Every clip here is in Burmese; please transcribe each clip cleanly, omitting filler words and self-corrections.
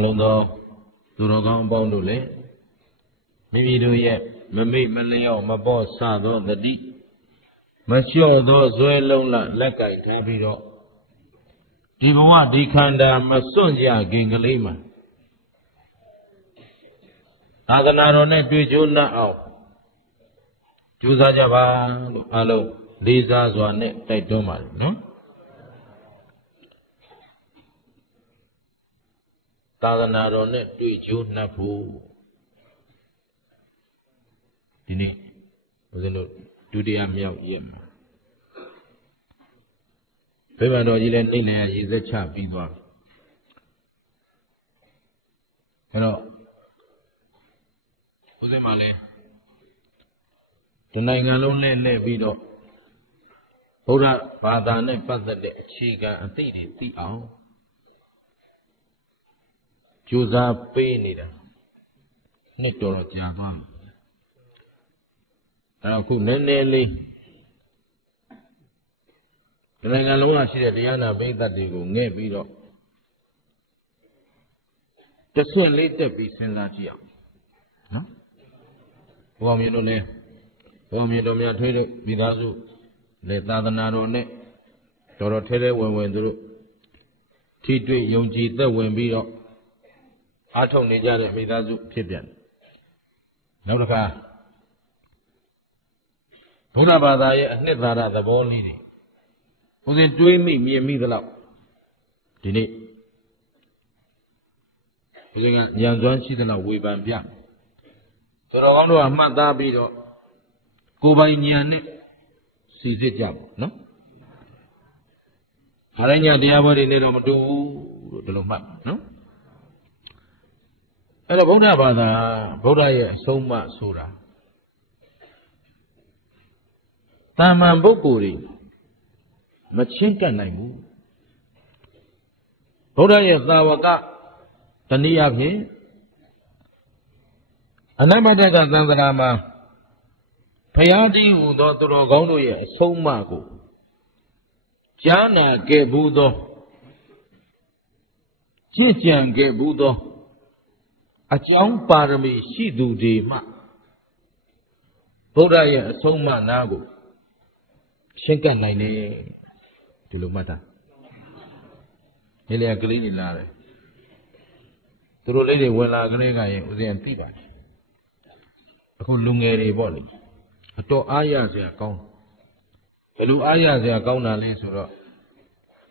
long though, do not go bound to lay. Maybe do yet, maybe Malay, my boss, Sado, the deep. Mature those well long like I have it all. Diva Dikanda, Masonja, Gingalima. Aganarone, Pijuna out. Juzajava, hello, Lisa Zwane, Taitoma, no? Taganarone, Pijuna Fu. Dini, do the amount yem. Pevano Yelena is a chap, Bidwa. Hello. Who's the Malay? Tonight alone lay Bido. Ora, Father, ne Father, the Chiga, and the out. Choose a penida. Nictor Javan. Now, who Nelly? Tonight alone, she had Diana Bay that they will never be up. The soon later be sent that year. Huh? Whom you don't know. Whom you don't know, Vidazu, let the narrow neck. Dorotele when through. T3 Yonji, the when be up. I told Nija Vidazu Pibian. No, the car. Punabada, never the ball leading. Was it doing me and me the love? Did it? Was it young John Sheetan away by Pian? So I want to a mother beetle. Go by Nian, sees it job, no? Haranya Diablo in little do the Loma, no? And about the Bodaya Soma Sura. Taman Bokuri. Machinka Naimu Bodaya Zawaka Taniapi Anamadaga Zangarama Payadi Udotoro Gonoya Somago Jana Gebudo Chichian Gebudo A Jong Parami Shidu de Ma Bodaya Soma Nago Shinka Nine Mata. Nelia Green Lare. Through lady when la Grega was the Antiba. Who lungere body. A to Ayas ya count. Hello Ayas ya count a lisura.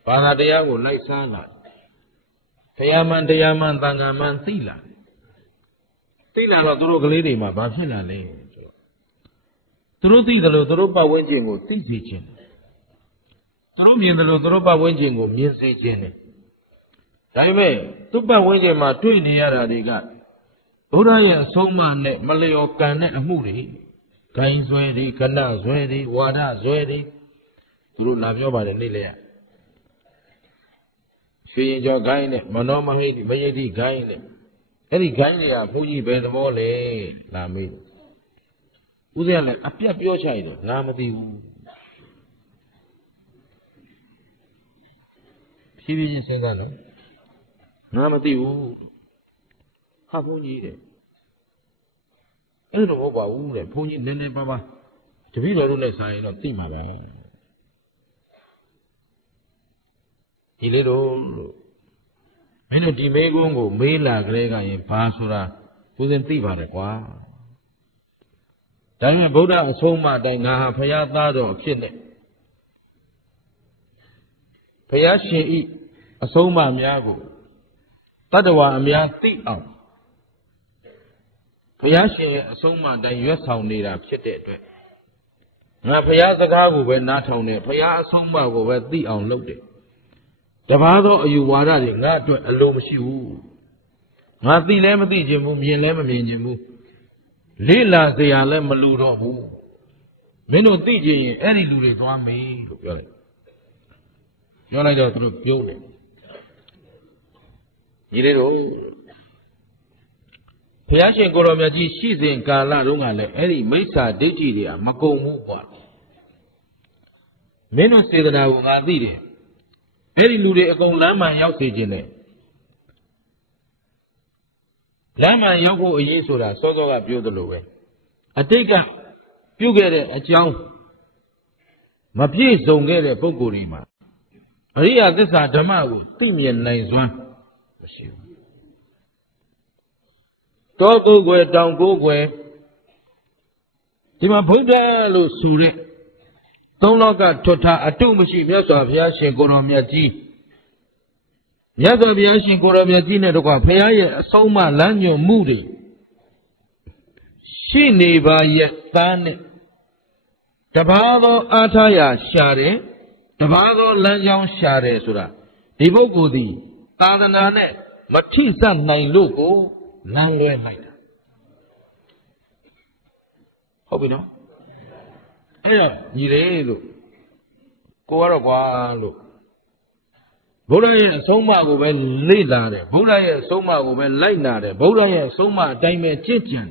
Pana Diago like Sana. Tayaman Tangaman Tila. Tila through lady, my Bafina lay. Through the Luturupa waging or teaching. Through me in the Luturupa waging or music jenny. Time, Tupa waging my twin yara they got. Uraya Soma net, Malayo Canet Moody. Kain Zwedi, Kana Zwedi, Wada Zwedi. Through Navioba and Nilia. She is your guy, Manoma, Mayedi Gaine. Any Gaine, Fuji Benamole, Lami. Uzelle, appear your child, Namadi. She is saying that, Namadi. How Pony? I don't know about Ule, Pony, Nene Baba. To be the ruler sign of Timaba. He little Minute Megongo, Mela Grega in Pasura, wouldn't think about it. Then Buddha Soma Danga Payata or Kidney. Payashi a Soma Miago. Tadawa Mia Thick out. Payashi a Soma than US Sound Nida Chitted. Now Payasa Gago were not on it. Payas Soma were the unloaded. The father you were not to alone you. Not the lemon, Jimu, Lemon, Jimu. Lila they are Lemaludo. Meno DJ, any Lurid one me. You're like that through building. You little Piashi Goromaji, she's in Kala Rungale, any Mesa Digidia, Mako Mupa. Meno say that I will not lead it. Any Lude Lama Yausage in it. လမ်းမှန်ရောက်ဖို့အရေးဆိုတာစောစောကပြောသလိုပဲအတိတ်ကပြုခဲ့တဲ့အကြောင်းမပြည့်စုံခဲ့တဲ့ပုဂ္ဂိုလ်တွေမှာအရိယသစ္စာဓမ္မကိုသိမြင်နိုင်စွမ်းမရှိဘူးတောကိုယ်ွယ်တောင်ကိုယ်ွယ်ဒီမှာဗုဒ္ဓလို့ဆိုတဲ့သုံးလောကထွတ်ထားအတုမရှိမြတ်စွာဘုရားရှင်ကိုယ်တော်မြတ်ကြီးမြတ်စွာဘုရားရှင်ကိုယ်တော်မြတ်ကြီးနဲ့တကွဘုရားရဲ့အဆုံးအမလမ်းညွှန်မှုတွေရှိနေပါရဲ့သားနဲ့တပါးသောအားထားရာရှာတယ်တပါးသောလမ်းကြောင်းရှာတယ်ဆိုတာဒီပုဂ္ဂိုလ်သည်သာသနာနဲ့မထိစပ်နိုင်လို့ကိုလမ်းလွဲလိုက်တာဟုတ်ပြီနော်အဲ့တော့ညီလေးလို့ကိုကတော့ကွာလို့ဘုရားရဲ့အဆုံးအမကိုပဲလေ့လာတယ်ဘုရားရဲ့အဆုံးအမကိုပဲလိုက်နာတယ်ဘုရားရဲ့အဆုံးအမအတိုင်းပဲကြင့်ကြံ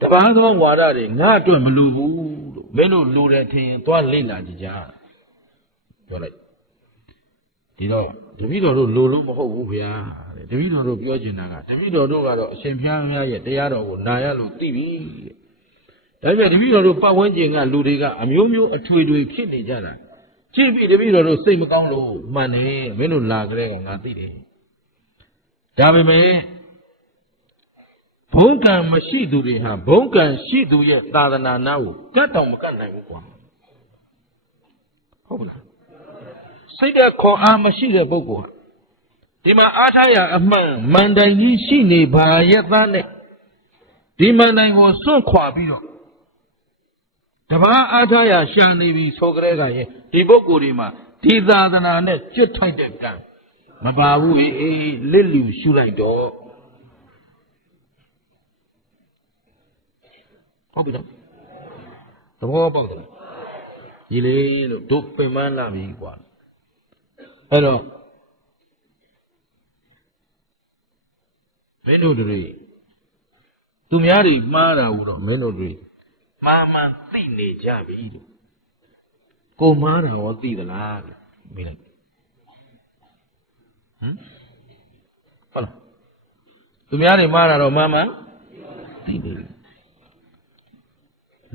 တပါးသောဝါဒတွေငါအတွက်မလိုဘူးလို့မင်းတို့လိုတယ်ထင်ရင်သွားလေ့လာကြကြပြောလိုက်ဒီတော့တပည့်တော်တို့လိုလို့မဟုတ်ဘူးဗျာတဲ့တပည့်တော်တို့ပြောချင်တာကတပည့်တော်တို့ကတော့အရှင်ဘုရားရဲ့တရားတော်ကိုနာရလို့သိပြီတဲ့ဒါပေမဲ့တပည့်တော်တို့ပတ်ဝန်းကျင်ကလူတွေကအမျိုးမျိုးအထွေထွေဖြစ်နေကြတာကြည့်ပြီးတပည့်တော်တို့စိတ်မကောင်းလို့မှန်တယ်မင်းတို့လာကြတဲ့ကငါသိတယ်ဒါပေမဲ့ဘုံကံမရှိသူတွေဟာဘုံကံရှိသူရဲ့သာသနာနာကိုကတ်တောင်မကတ်နိုင်ဘူးကွာဟုတ်ပါလားစိတ်ဓာတ်ခေါ်အားမရှိတဲ့ပုဂ္ဂိုလ်ဒီမှာအားထားရအမှန်မန်တိုင်ကြီးရှိနေပါရဲ့သားနဲ့ဒီမန်တိုင်ကိုစွန့်ခွာပြီးတော့တပါးအားထားရရှာနေပြီဆိုကြတဲ့ကရင်ဒီပုဂ္ဂိုလ်ဒီမှာဒီသာသနာနဲ့ကြွတ်ထိုက်တဲ့ကံမပါဘူးအေးလစ်လျူရှုလိုက်တော့ဟုတ်ပြီနော်သဘောပေါက်တယ်ညီလေးလို့တို့ပင်ပန်းလာပြီကွာအဲ့တော့မင်းတို့တွေသူများတွေမှားတာဘူးတော့မင်းတို့တွေမှားမှန်သိနေကြပြီလို့ကိုမှားတာရောသိသလားလို့မေးလိုက်ဟုတ်လားသူများတွေမှားတာတော့မှားမှန်သိနေတယ်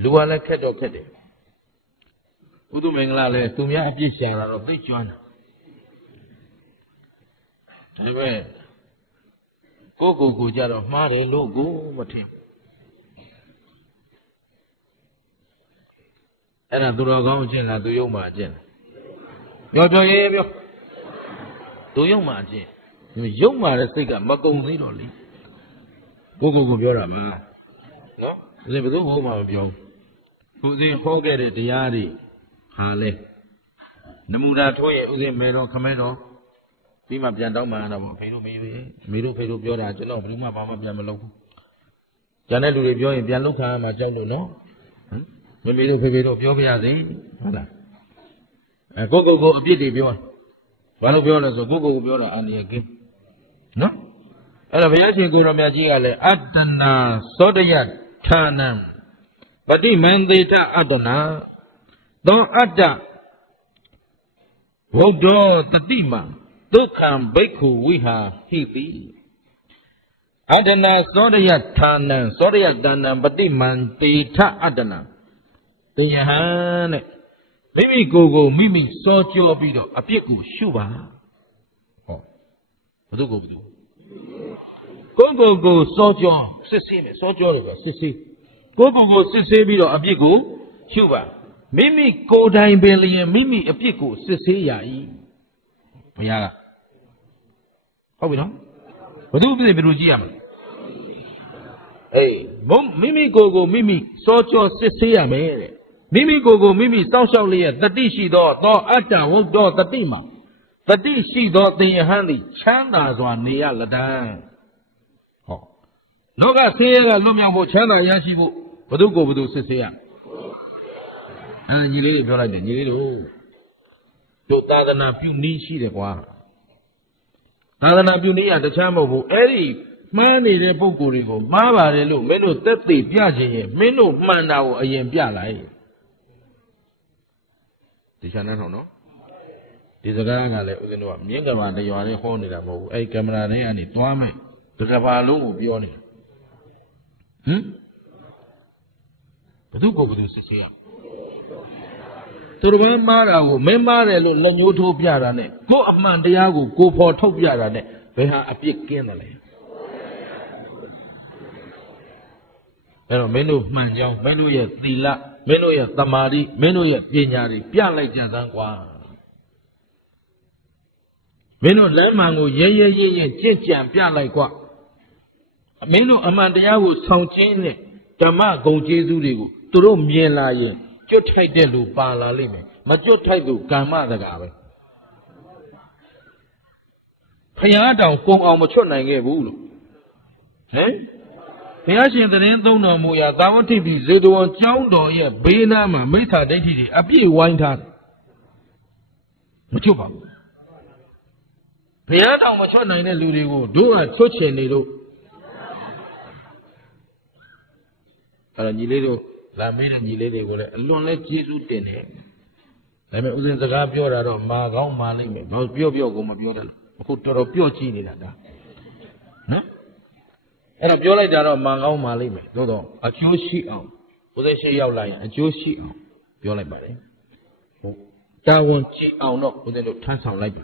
လူကလည်းခက်တော့ခက်တယ်ဘုသူမင်္ဂလာလည်းသူများအပြစ်ရှာတာတော့သိကျွမ်းတာဒီပဲကိုကြတော့မှားတယ်လို့ကိုမထင်အဲ့ဒါသူတော်ကောင်းအကျင့်လားသူယုံမှအကျင့်လားပြောရေးပြောသူယုံမှအကျင့်ယုံမှတဲ့စိတ်ကမကုံသေးတော့လေကိုပြောတာမှာနော်ဘယ်သူ့ဘုံမှမပြောဘူးဦးစင်းဟောခဲ့တဲ့တရားတွေဟာလဲနမူနာထိုးရဲ့ဦးစင်းမဲတော်ခမဲတော်ပြီးမှပြန်တောင်းမှန်းတာပေါ့ဖေတို့မေတို့ဖေတို့ပြောတာကျွန်တော်ဘယ်သူမှဘာမှပြန်မလုပ်ဘူးကျန်တဲ့လူတွေပြောရင်ပြန်လုပ်ခါမှကြောက်လို့နော်မေတို့ဖေတို့ပြောပြရစေဟုတ်လားကိုအပြစ်တွေပြောဘာလို့ပြောလဲဆိုကိုပြောတာအာနိယကင်းနော်အဲ့တော့ဘုရားရှင်ကိုတော်မြတ်ကြီးကလည်းအတ္တနာသောတယဌာနံပတိမန္တေတအတ္တနာသောအတ္တဝုဒ္ဓောတတိမဒုက္ခံဘိက္ခုဝိဟာဟိတိအတ္တနာသောတယဌာနံသောတယဌာနံပတိမန္တေထအတ္တနာတရားတဲ့မိမိကိုမိမိစောကြောပြီးတော့အပြစ်ကိုရှုပါဟောဘယ်သူကိုစောကြောစစ်ဆေးမယ်စောကြောတွေကစစ်ဆေးကိုစစ်ဆေးပြီးတော့အပြစ်ကိုရှုပါမိမိကိုယ်တိုင်ပင်လျင်မိမိအပြစ်ကိုစစ်ဆေးရ၏ဘုရားကဟုတ်ပြီနော်ဘယ်သူအပြစ်ဘယ်လိုကြည့်ရမလဲမိမိကိုမိမိစောကြောစစ်ဆေးရမယ်တဲ့မိမိကိုမိမိစောင့်ရှောက်လျက်တတိရှိသောအတ္တဝုဒ္ဓောတတိမှာတတိရှိသောသင်ယဟန်သည်ချမ်းသာစွာနေရလတံဟောလောကဆင်းရဲကလွတ်မြောက်ဖို့ချမ်းသာရရှိဖို့ဘယ်သူစစ်ဆေးရညီလေးပြောလိုက်တယ်ညီလေးတို့သာသနာပြုနည်းရှိတယ်ကွာသာသနာပြုနည်းကတခြားမဟုတ်ဘူးအဲ့ဒီမှားနေတဲ့ပုဂ္ဂိုလ်တွေကိုမှားပါတယ်လို့မင်းတို့သက်သေပြခြင်းရင်မင်းတို့မှန်တာကိုအရင်ပြလိုက်ဒီချာနာထောင်နော်ဒီစကားကလည်းဦးဇင်းတို့ကမြင်းကမာတရွာလေးဟောနေတာမဟုတ်ဘူးအဲ့ဒီကင်မရာထဲကနေသွားမယ် ကဘာလုံးကိုပြောနေတာဟင်ဘယ်သူကိုဘယ်သူစစ်ဆေးရသူတို့ကမားတာကိုမင်းမားတယ်လို့လက်ညှိုးထိုးပြတာနဲ့ကို့အမှန်တရားကိုကိုဖော်ထုတ်ပြတာနဲ့ဘယ်ဟာအပြစ်ကင်းတယ်လဲအဲ့တော့မင်းတို့မှန်ကြောင်းမင်းတို့ရဲ့သီလမင်းတို့ရဲ့သမာဓိမင်းတို့ရဲ့ပညာတွေပြလိုက်ကြသန်းကွာမင်းတို့လမ်းမှန်ကိုရဲရဲရဲရဲကြင့်ကြံပြလိုက်ကွာမင်းတို့အမှန်တရားကိုဆောင်ကျင်းတဲ့ဓမ္မဂုဏ်ကျေးဇူးတွေကိုသူတို့မြင်လာရင်ကျွတ်ထိုက်တဲ့လူပါလာလိမ့်မယ်မကျွတ်ထိုက်သူကမ္မတကာပဲဖျားတောင်ကုံအောင်မချွတ်နိုင်ခဲ့ဘူးလို့ဟမ်ဘုရားရှင်သတင်းသုံးတော်မူရာသာဝတိပိဇေတဝန်ကျောင်းတော်ရဲ့ဘေးနားမှာမိစ္ဆာဒိဋ္ဌိတွေအပြည့်ဝိုင်းထားတယ်မချွတ်ပါဘူးဘုရားတောင်မချွတ်နိုင်တဲ့လူတွေကိုတို့ကချွတ်ချင်နေလို့အဲ့ဒါညီလေးတို့လာမင်းနဲ့ညီလေးတွေကိုလည်းအလွန်လဲကျေးဇူးတင်တယ်ဒါပေမဲ့ဥစဉ်စကားပြောတာတော့မာကောင်းမာလိမ့်မယ်ဘာပြောကိုမပြောတတ်လို့အခုတော်တော်ပြောကြည့်နေတာဒါနော်အဲ့တော့ပြောလိုက်တာတော့မာကောင်းမာလိမ့်မယ်သို့တော့အကျိုးရှိအောင်ဥစဉ်ရှိရောက်လာရင်အကျိုးရှိအောင်ပြောလိုက်ပါတယ်ဟုတ်တာဝန်ကြည့်အောင်တော့ဥစဉ်တို့ထမ်းဆောင်လိုက်ပါ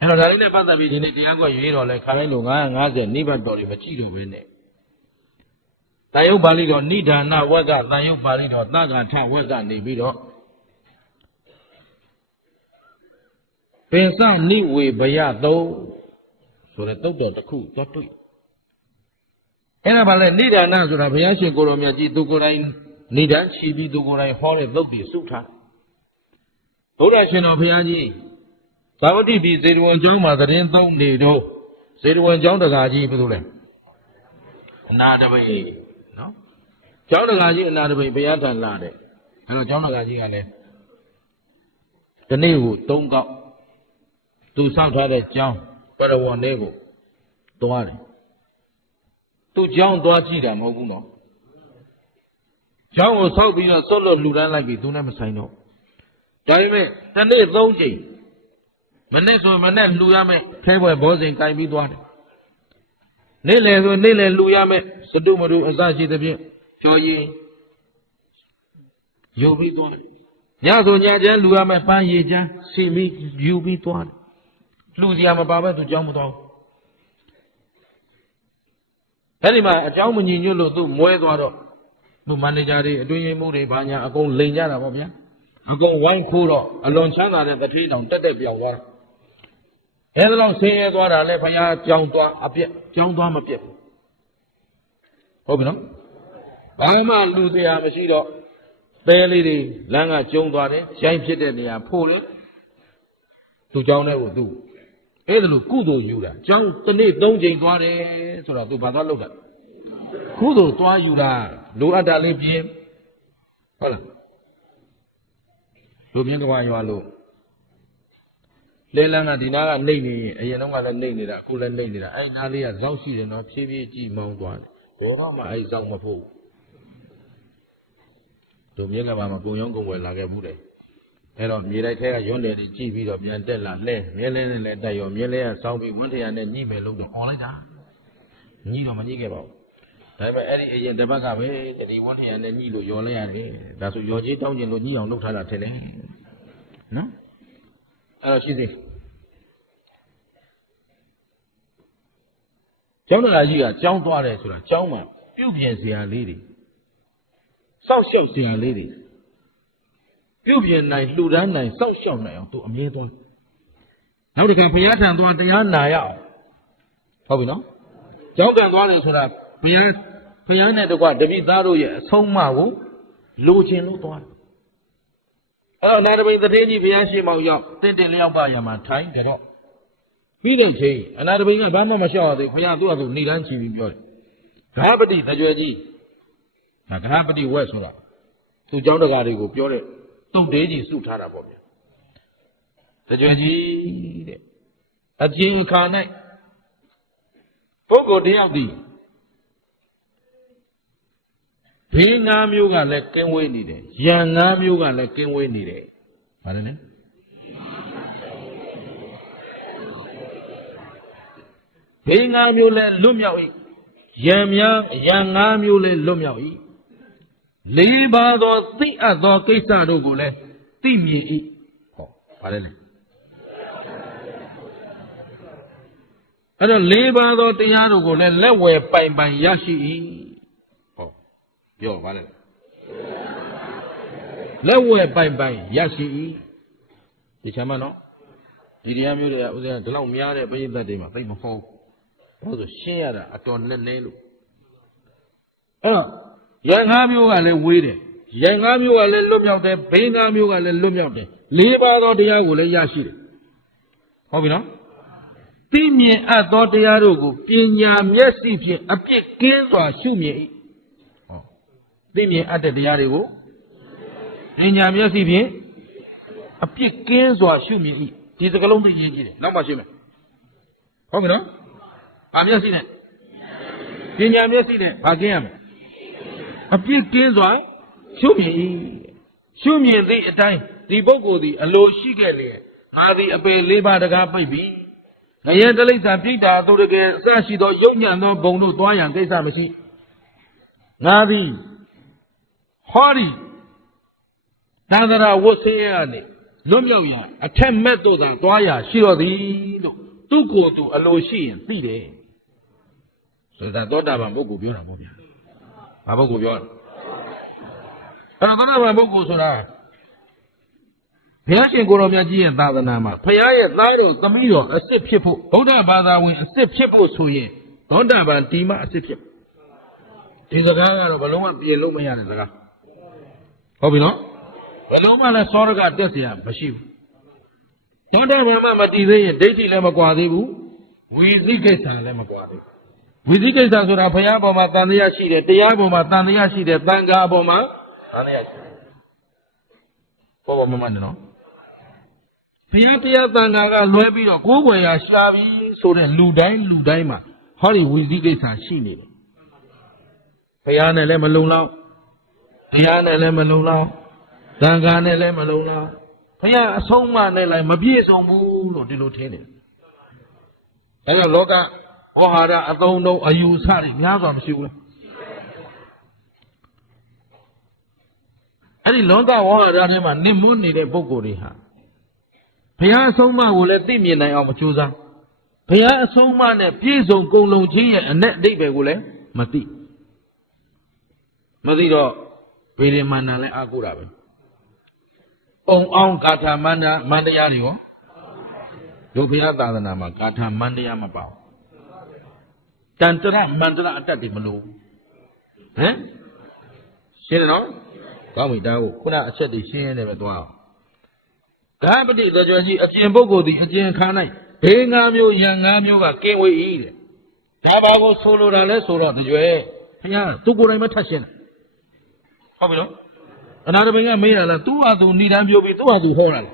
အဲ့တော့ဒါလေးနဲ့ပတ်သက်ပြီးဒီနေ့တရားကွက်ရေးတော်လဲခါလိုက်လို့950နိဗ္ဗာန်တော်တွေမကြည့်လို့ပဲနဲ့တန်ယုတ်ပါဠိတော်နိဒာနဝက်ကတန်ယုတ်ပါဠိတော်သက္ကာထဝက်ကနေပြီးတော့ပင်စနိဝေဘယသုံးဆိုတဲ့တုတ်တော်တစ်ခုတော့တွေ့အဲ့ဒါဗာလဲနိဒာနဆိုတာဘုရားရှင်ကိုရောမြတ်ကြီးသူကိုယ်တိုင်နိဒာန်ချီပြီးသူကိုယ်တိုင်ဟောတဲ့သုတ်တွေစုထားဘုရားရှင်တော်ဘုရားကြီးသာဝတိပြည်ဇေတဝန်ကျောင်းမှာသတင်းသုံးနေတော့ဇေတဝန်ကျောင်းတကာကြီးဘယ်လိုလဲအနာတပိနော်ကျောင်းတကာကြီးအနာတပိဘုရားထံလာတယ်အဲ့တော့ကျောင်းတကာကြီးကလည်းဒီနေ့ကို3ကောက်သူစောင့်ထားတဲ့ကျောင်းပရဝဏ်လေးကိုသွားတယ်သူကျောင်းသွားကြည့်တာမဟုတ်ဘူးနော်ကျောင်းကိုဆောက်ပြီးတော့ဆွတ်လို့လှူဒန်းလိုက်ပြီသူနဲ့မဆိုင်တော့ဒါပေမဲ့ဒီနေ့3ချိန်မနေ့ဆိုမနေ့လှူရမယ်ခဲပွဲဘောဇင်ကင်ပြီးသွားတယ်နေ့လယ်ဆိုနေ့လယ်လှူရမယ်စတုမတုအစရှိသဖြင့်ကျော်ရင်ယူပြီးသွားတယ်ညဆိုညချမ်းလှူရမယ်ပန်းရည်ချမ်းစီပြီးယူပြီးသွားတယ်လှူစရာမပါပဲသူကျောင်းမသွားဘူးအဲဒီမှာအကျောင်းမညီညွတ်လို့သူမွဲသွားတော့သူမန်နေဂျာတွေအတွင်းရေးမှူးတွေဘာညာအကုန်လိန်ကြတာပေါ့ဗျာအကုန်ဝိုင်းခိုးတော့အလွန်ချမ်းသာတဲ့တထေးတောင်တက်ပြောင်သွားတော့အဲဒီလောက်ဆင်းရဲသွားတာလဲဘုရားကြောင်းသွားအပြက်ကြောင်းသွားမပြက်ဘူးဟုတ်ပြီနော်ဘာမှလူတရားမရှိတော့ပဲလေးတွေလမ်းကကျုံသွားတယ်ရိုင်းဖြစ်တဲ့နေရာဖို့တယ်သူကြောင်းတဲ့ကိုသူအဲ့ဒါလို့ကုသိုလ်ယူတာကြောင်းတစ်နေ့3ချိန်သွားတယ်ဆိုတော့သူဘာသွားလုပ်တာကုသိုလ်သွားယူတာလိုအပ်တာလေးပြင်းဟုတ်လားလူမြင့်ကဘာရွာလို့လဲလန်းကဒီနားကနေနေရင်အရင်တော့ကလည်းနေနေတာအခုလည်းနေနေတာအဲ့နားလေးကဇောက်ရှိတယ်နော်ဖြည်းဖြည်းကြည့်မောင်းသွားတယ်ဘယ်တော့မှအဲ့ဇောက်မဖို့လူမြင့်ကဘာမှာကုံရောင်းကုံဝယ်လာခဲ့ဘူးတယ်အဲ့တော့မြေတိုက်ထဲကရွံ့တယ်ကြည့်ပြီးတော့ပြန်တက်လာလဲမြဲလဲနဲ့လည်းတက်ရောမြဲလဲကစောင်းပြီးဝန်းထရနဲ့ညှိမယ်လို့တော့អော်လိုက်တာညှိတော့မညှိခဲ့ပါဘူးဒါပေမဲ့အဲ့ဒီအရင်တစ်ပတ်ကပဲဒီဝန်းထရနဲ့ညှိလို့ရော်လဲရတယ်ဒါဆိုရော်ကြီးတောင်းကျင်လို့ညှိအောင်လုပ်ထားတာထင်တယ်နော်အဲ့တော့ရှိသေးကျောင်းသားကြီးကကျောင်းသွားတယ်ဆိုတာကျောင်းမှာပြုပြင်စရာလေးတွေစောက်ရှောက်စရာလေးတွေပြုပြင်နိုင်လှူဒန်းနိုင်စောက်ရှောက်နိုင်အောင်သူအမြဲသွားနောက်တစ်ခါဘုရားထံသွားတရားနာရအောင်ဟုတ်ပြီနော်ကျောင်းကံသွားတယ်ဆိုတာဘုရားနဲ့တကွတပိသားတို့ရဲ့အဆုံးအမကိုလိုချင်လို့သွားတယ်အဲ့တော့နာတပိသတိကြီးဘုရားရှိမောင်ရောက်တင်းလျောက်ပါရမှာထိုင်ကြတော့ပြီးတဲ့ချိန်အနာတပိကဘာမှမလျှောက်ရသေးဘုရားသူ့အတူနေတန်းချီပြီးပြောတယ်ဂရပတိတကြွယ်ကြီးဒါဂရပတိဝက်ဆိုတာသူကျောင်းတကာတွေကိုပြောတဲ့တုတ်တေးကြီးစုထားတာပေါ့ဗျာတကြွယ်ကြီးတဲ့အချင်းအခါ၌ပုဂ္ဂိုလ်တယောက်ဒီဘေး၅မျိုးကလည်းကင်းဝေးနေတယ်ရန်၅မျိုးကလည်းကင်းဝေးနေတယ်ဗါတယ်လေ ဘေးငါးမျိုးလဲလွတ်မြောက်၏ယံများယံငါးမျိုးလဲလွတ်မြောက်၏လေးပါးသောသိအပ်သောကိစ္စတို့ကိုလည်းသိမြင်၏ဟောဗါလဲလေအဲ့တော့လေးပါးသောတရားတို့ကိုလည်းလက်ဝယ်ပိုင်ပိုင်ရရှိ၏ဟောပြောဗါလဲလက်ဝယ်ပိုင်ပိုင်ရရှိ၏ဒီချမ်းမနော်ဒီတရားမျိုးတွေကဥစဉ်ဒီလောက်များတဲ့ပရိသတ်တွေမှာသိမဟုတ်ဘာလို့ရှင်းရတာအတော်နဲ့နဲလို့အဲ့တော့ရံငါးမျိုးကလည်းဝေးတယ်ရံငါးမျိုးကလည်းလွတ်မြောက်တယ်ဘေးငါးမျိုးကလည်းလွတ်မြောက်တယ်လေးပါးသောတရားကိုလည်းရရှိတယ်ဟုတ်ပြီနော်သိမြင်အပ်သောတရားတို့ကိုပညာမျက်စိဖြင့်အပြစ်ကင်းစွာရှုမြင်၏ဟောသိမြင်အပ်တဲ့တရားတွေကိုပညာမျက်စိဖြင့်အပြစ်ကင်းစွာရှုမြင်၏ဒီစကားလုံးသိရင်းကြည့်တယ်နောက်မှရှင်းမယ်ဟုတ်ပြီနော်ဗာမျက်စိနဲ့ပညာမျက်စိနဲ့ဗာကင်းရမယ်အပြစ်ကင်းစွာရှုမြင်၏ရှုမြင်သည့်အတိုင်းဒီပုဂ္ဂိုလ်သည်အလိုရှိခဲ့လေငါသည်အပေလေးပါးတကားပိတ်ပြီငရဲတလိစ္ဆာပြိတ္တာသူတကယ်အစရှိသောယုံညံ့သောဘုံတို့သွားရန်ကိစ္စမရှိငါသည်ဟောဒီသာသနာဝတ်ဆင်းရနေလွတ်မြောက်ရန်အထက်မဲ့တို့သာသွားရရှိတော်သည်လို့သူ့ကိုယ်သူအလိုရှိရင်သိတယ်ဆိုတာသောတာပန်ပုဂ္ဂိုလ်ပြောတာပေါ့ဗျာဘာပုဂ္ဂိုလ်ပြောတာအဲ့တော့သောတာပန်ပုဂ္ဂိုလ်ဆိုတာဘုရားရှင်ကိုယ်တော်မြတ်ကြီးရဲ့သာသနာမှာဘုရားရဲ့သားတော်သမီးတော်အစ်စ်ဖြစ်ဖို့ဗုဒ္ဓဘာသာဝင်အစ်စ်ဖြစ်ဖို့ဆိုရင်သောတာပန်ဒီမှာအစ်စ်ဖြစ်ဒီစကားကတော့ဘယ်လုံးမှပြင်လို့မရတဲ့စကားဟုတ်ပြီနော်ဘယ်လုံးမှလည်းစောရကတက်เสียမရှိဘူးသောတာပန်မှမတည်သေးရင်ဒိဋ္ဌိလည်းမကွာသေးဘူးဝိသိကိစ္စလည်းမကွာသေးဘူးဝိသိကိစ္စဆိုတာဘုရားပေါ်မှာတန်တရားရှိတယ်တရားပေါ်မှာတန်တရားရှိတယ်သံဃာပေါ်မှာတန်တရားရှိတယ်ပေါ်မမှန်နော်ဘုရားတရားသံဃာကလွဲပြီးတော့ကိုးကွယ်ရာရှားပြီးဆိုတဲ့လူတိုင်းမှာဟောဒီဝိသိကိစ္စရှိနေတယ်ဘုရားနဲ့လည်းမလုံလောက်တရားနဲ့လည်းမလုံလောက်သံဃာနဲ့လည်းမလုံလောက်ဘုရားအဆုံးအမနဲ့လည်းမပြည့်စုံဘူးလို့ဒီလိုထင်တယ်ဒါကြောင့်လောကဝါဟာရအသုံးတော့အယူဆတွေများစွာမရှိဘူးလားအဲ့ဒီလောကဝါဟာရထဲမှာနစ်မွနေတဲ့ပုဂ္ဂိုလ်တွေဟာဘုရားအဆုံးအမကိုလည်းသိမြင်နိုင်အောင်မကြိုးစားဘုရားအဆုံးအမနဲ့ပြည့်စုံကုန်လုံးခြင်းရဲ့အ내အဓိပ္ပာယ်ကိုလည်းမသိတော့ဗေဒမန္တလည်းအာကိုတာပဲအုံအောင်ဂါထာမန္တမန္တရားတွေရောတို့ဘုရားသာသနာမှာဂါထာမန္တရားမပေါ့တန်တရမန္တရအတတ်တွေမလို့ဟမ်ရှင်းတယ်နော်ကောင်းပြီဒါကိုခုနအချက်တွေရှင်းရနေပဲသွားအောင်ဂါပတိသကြွကြီးအပြင်ပုဂ္ဂိုလ်သည်အကျဉ်ခါ၌ဘေးငါးမျိုးရံငါးမျိုးကကင်းဝေး၏တဲ့ဒါဘာကိုဆိုလိုတာလဲဆိုတော့တကြွဘုရားသူကိုယ်တိုင်မထပ်ရှင်းဟုတ်ပြီနော်အနာတပင်ကမေးရလားသူ့ဟာသူဏိဒံပြောပြီးသူ့ဟာသူဟောတာလေ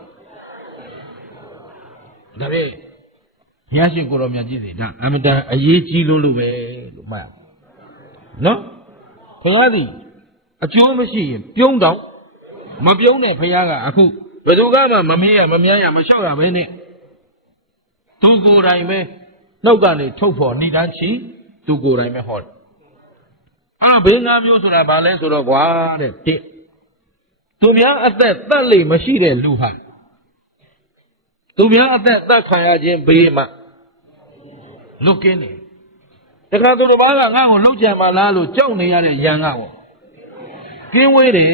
ဒါပဲဘုရားရှင်ကိုယ်တော်မြတ်ကြီးစီဒါအမတန်အရေးကြီးလို့ပဲလို့မှတ်ရနော်ဘုရားသည်အကျိုးမရှိရင်ပြုံးတော့မပြုံးတဲ့ဘုရားကအခုဘယ်သူကမှမမေးရမမြန်းရမလျှောက်ရပဲနဲ့သူကိုယ်တိုင်ပဲနှုတ်ကနေထုတ်ဖို့ဏိဒံချီသူကိုယ်တိုင်ပဲဟောတယ်ဘေးငါးမျိုးဆိုတာဘာလဲဆိုတော့ကွာတဲ့တစ်သူများအသက်တတ်လိမ့်မရှိတဲ့လူဟာသူများအသက်တတ်ခံရခြင်းဘေးမှာလွတ်ကင်းနေတခါသူတို့ဘာကငါ့ကိုလှုပ်ကြံပါလားလို့ကြောက်နေရတဲ့ယံကပေါ့ကင်းဝေးတယ်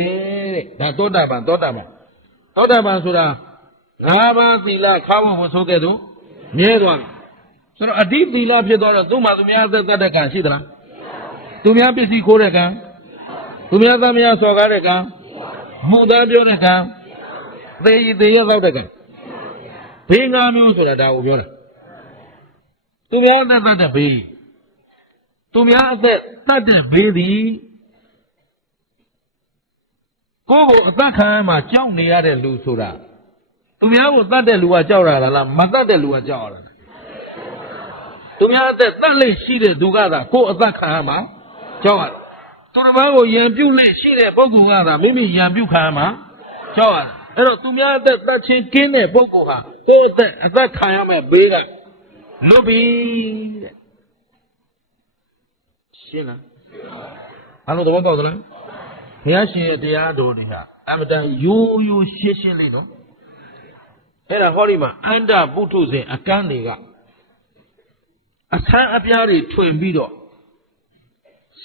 တဲ့ဒါသောတာပန်ဆိုတာငါးပါးသီလခါဝဝဆိုခဲ့သူမြဲသွားတယ်ဆိုတော့အတိသီလဖြစ်သွားတော့သူ့မှာသူများအသက်တတ်တဲ့ကံရှိသလားသူများပစ္စည်းခိုးတဲ့ကံသူများသားများစော်ကားတဲ့ကံမှုသားပြောတဲ့ကံသေရသောက်တဲ့ကံဘေးငါးမျိုးဆိုတာဒါကိုပြောတာသူများအသက်တတ်တဲ့ဘေးသူများအသက်တတ်တဲ့ဘေးသည်ကိုယ့်ကိုအသက်ခံမှကြောက်နေရတဲ့လူဆိုတာသူများကိုတတ်တဲ့လူကကြောက်ရတာလားမတတ်တဲ့လူကကြောက်ရတာသူများအသက်တတ်လိမ့်ရှိတဲ့သူကသာကိုယ့်အသက်ခံမှကြောက်ရတယ်သူတစ်ပါးကိုယံပြုတ်လိမ့်ရှိတဲ့ပုဂ္ဂိုလ်ကသာမိမိယံပြုတ်ခံမှကြောက်ရတယ်အဲ့တော့သူများအသက်တတ်ချင်းကင်းတဲ့ပုဂ္ဂိုလ်ဟာကိုယ့်အသက်ခံရမဲ့ဘေးကလွတ်ပြီတဲ့ ရှင်းလားအားလုံးသဘောပေါက်သလားဘုရားရှင်ရဲ့တရားတော်တွေဟာအမတန်ရိုးရိုးရှင်းရှင်းလေးနော်အဲ့ဒါဟောဒီမှာအန္တပုထုဇဉ်အကန်းတွေကအဆန်းအပြားတွေထွင်ပြီးတော့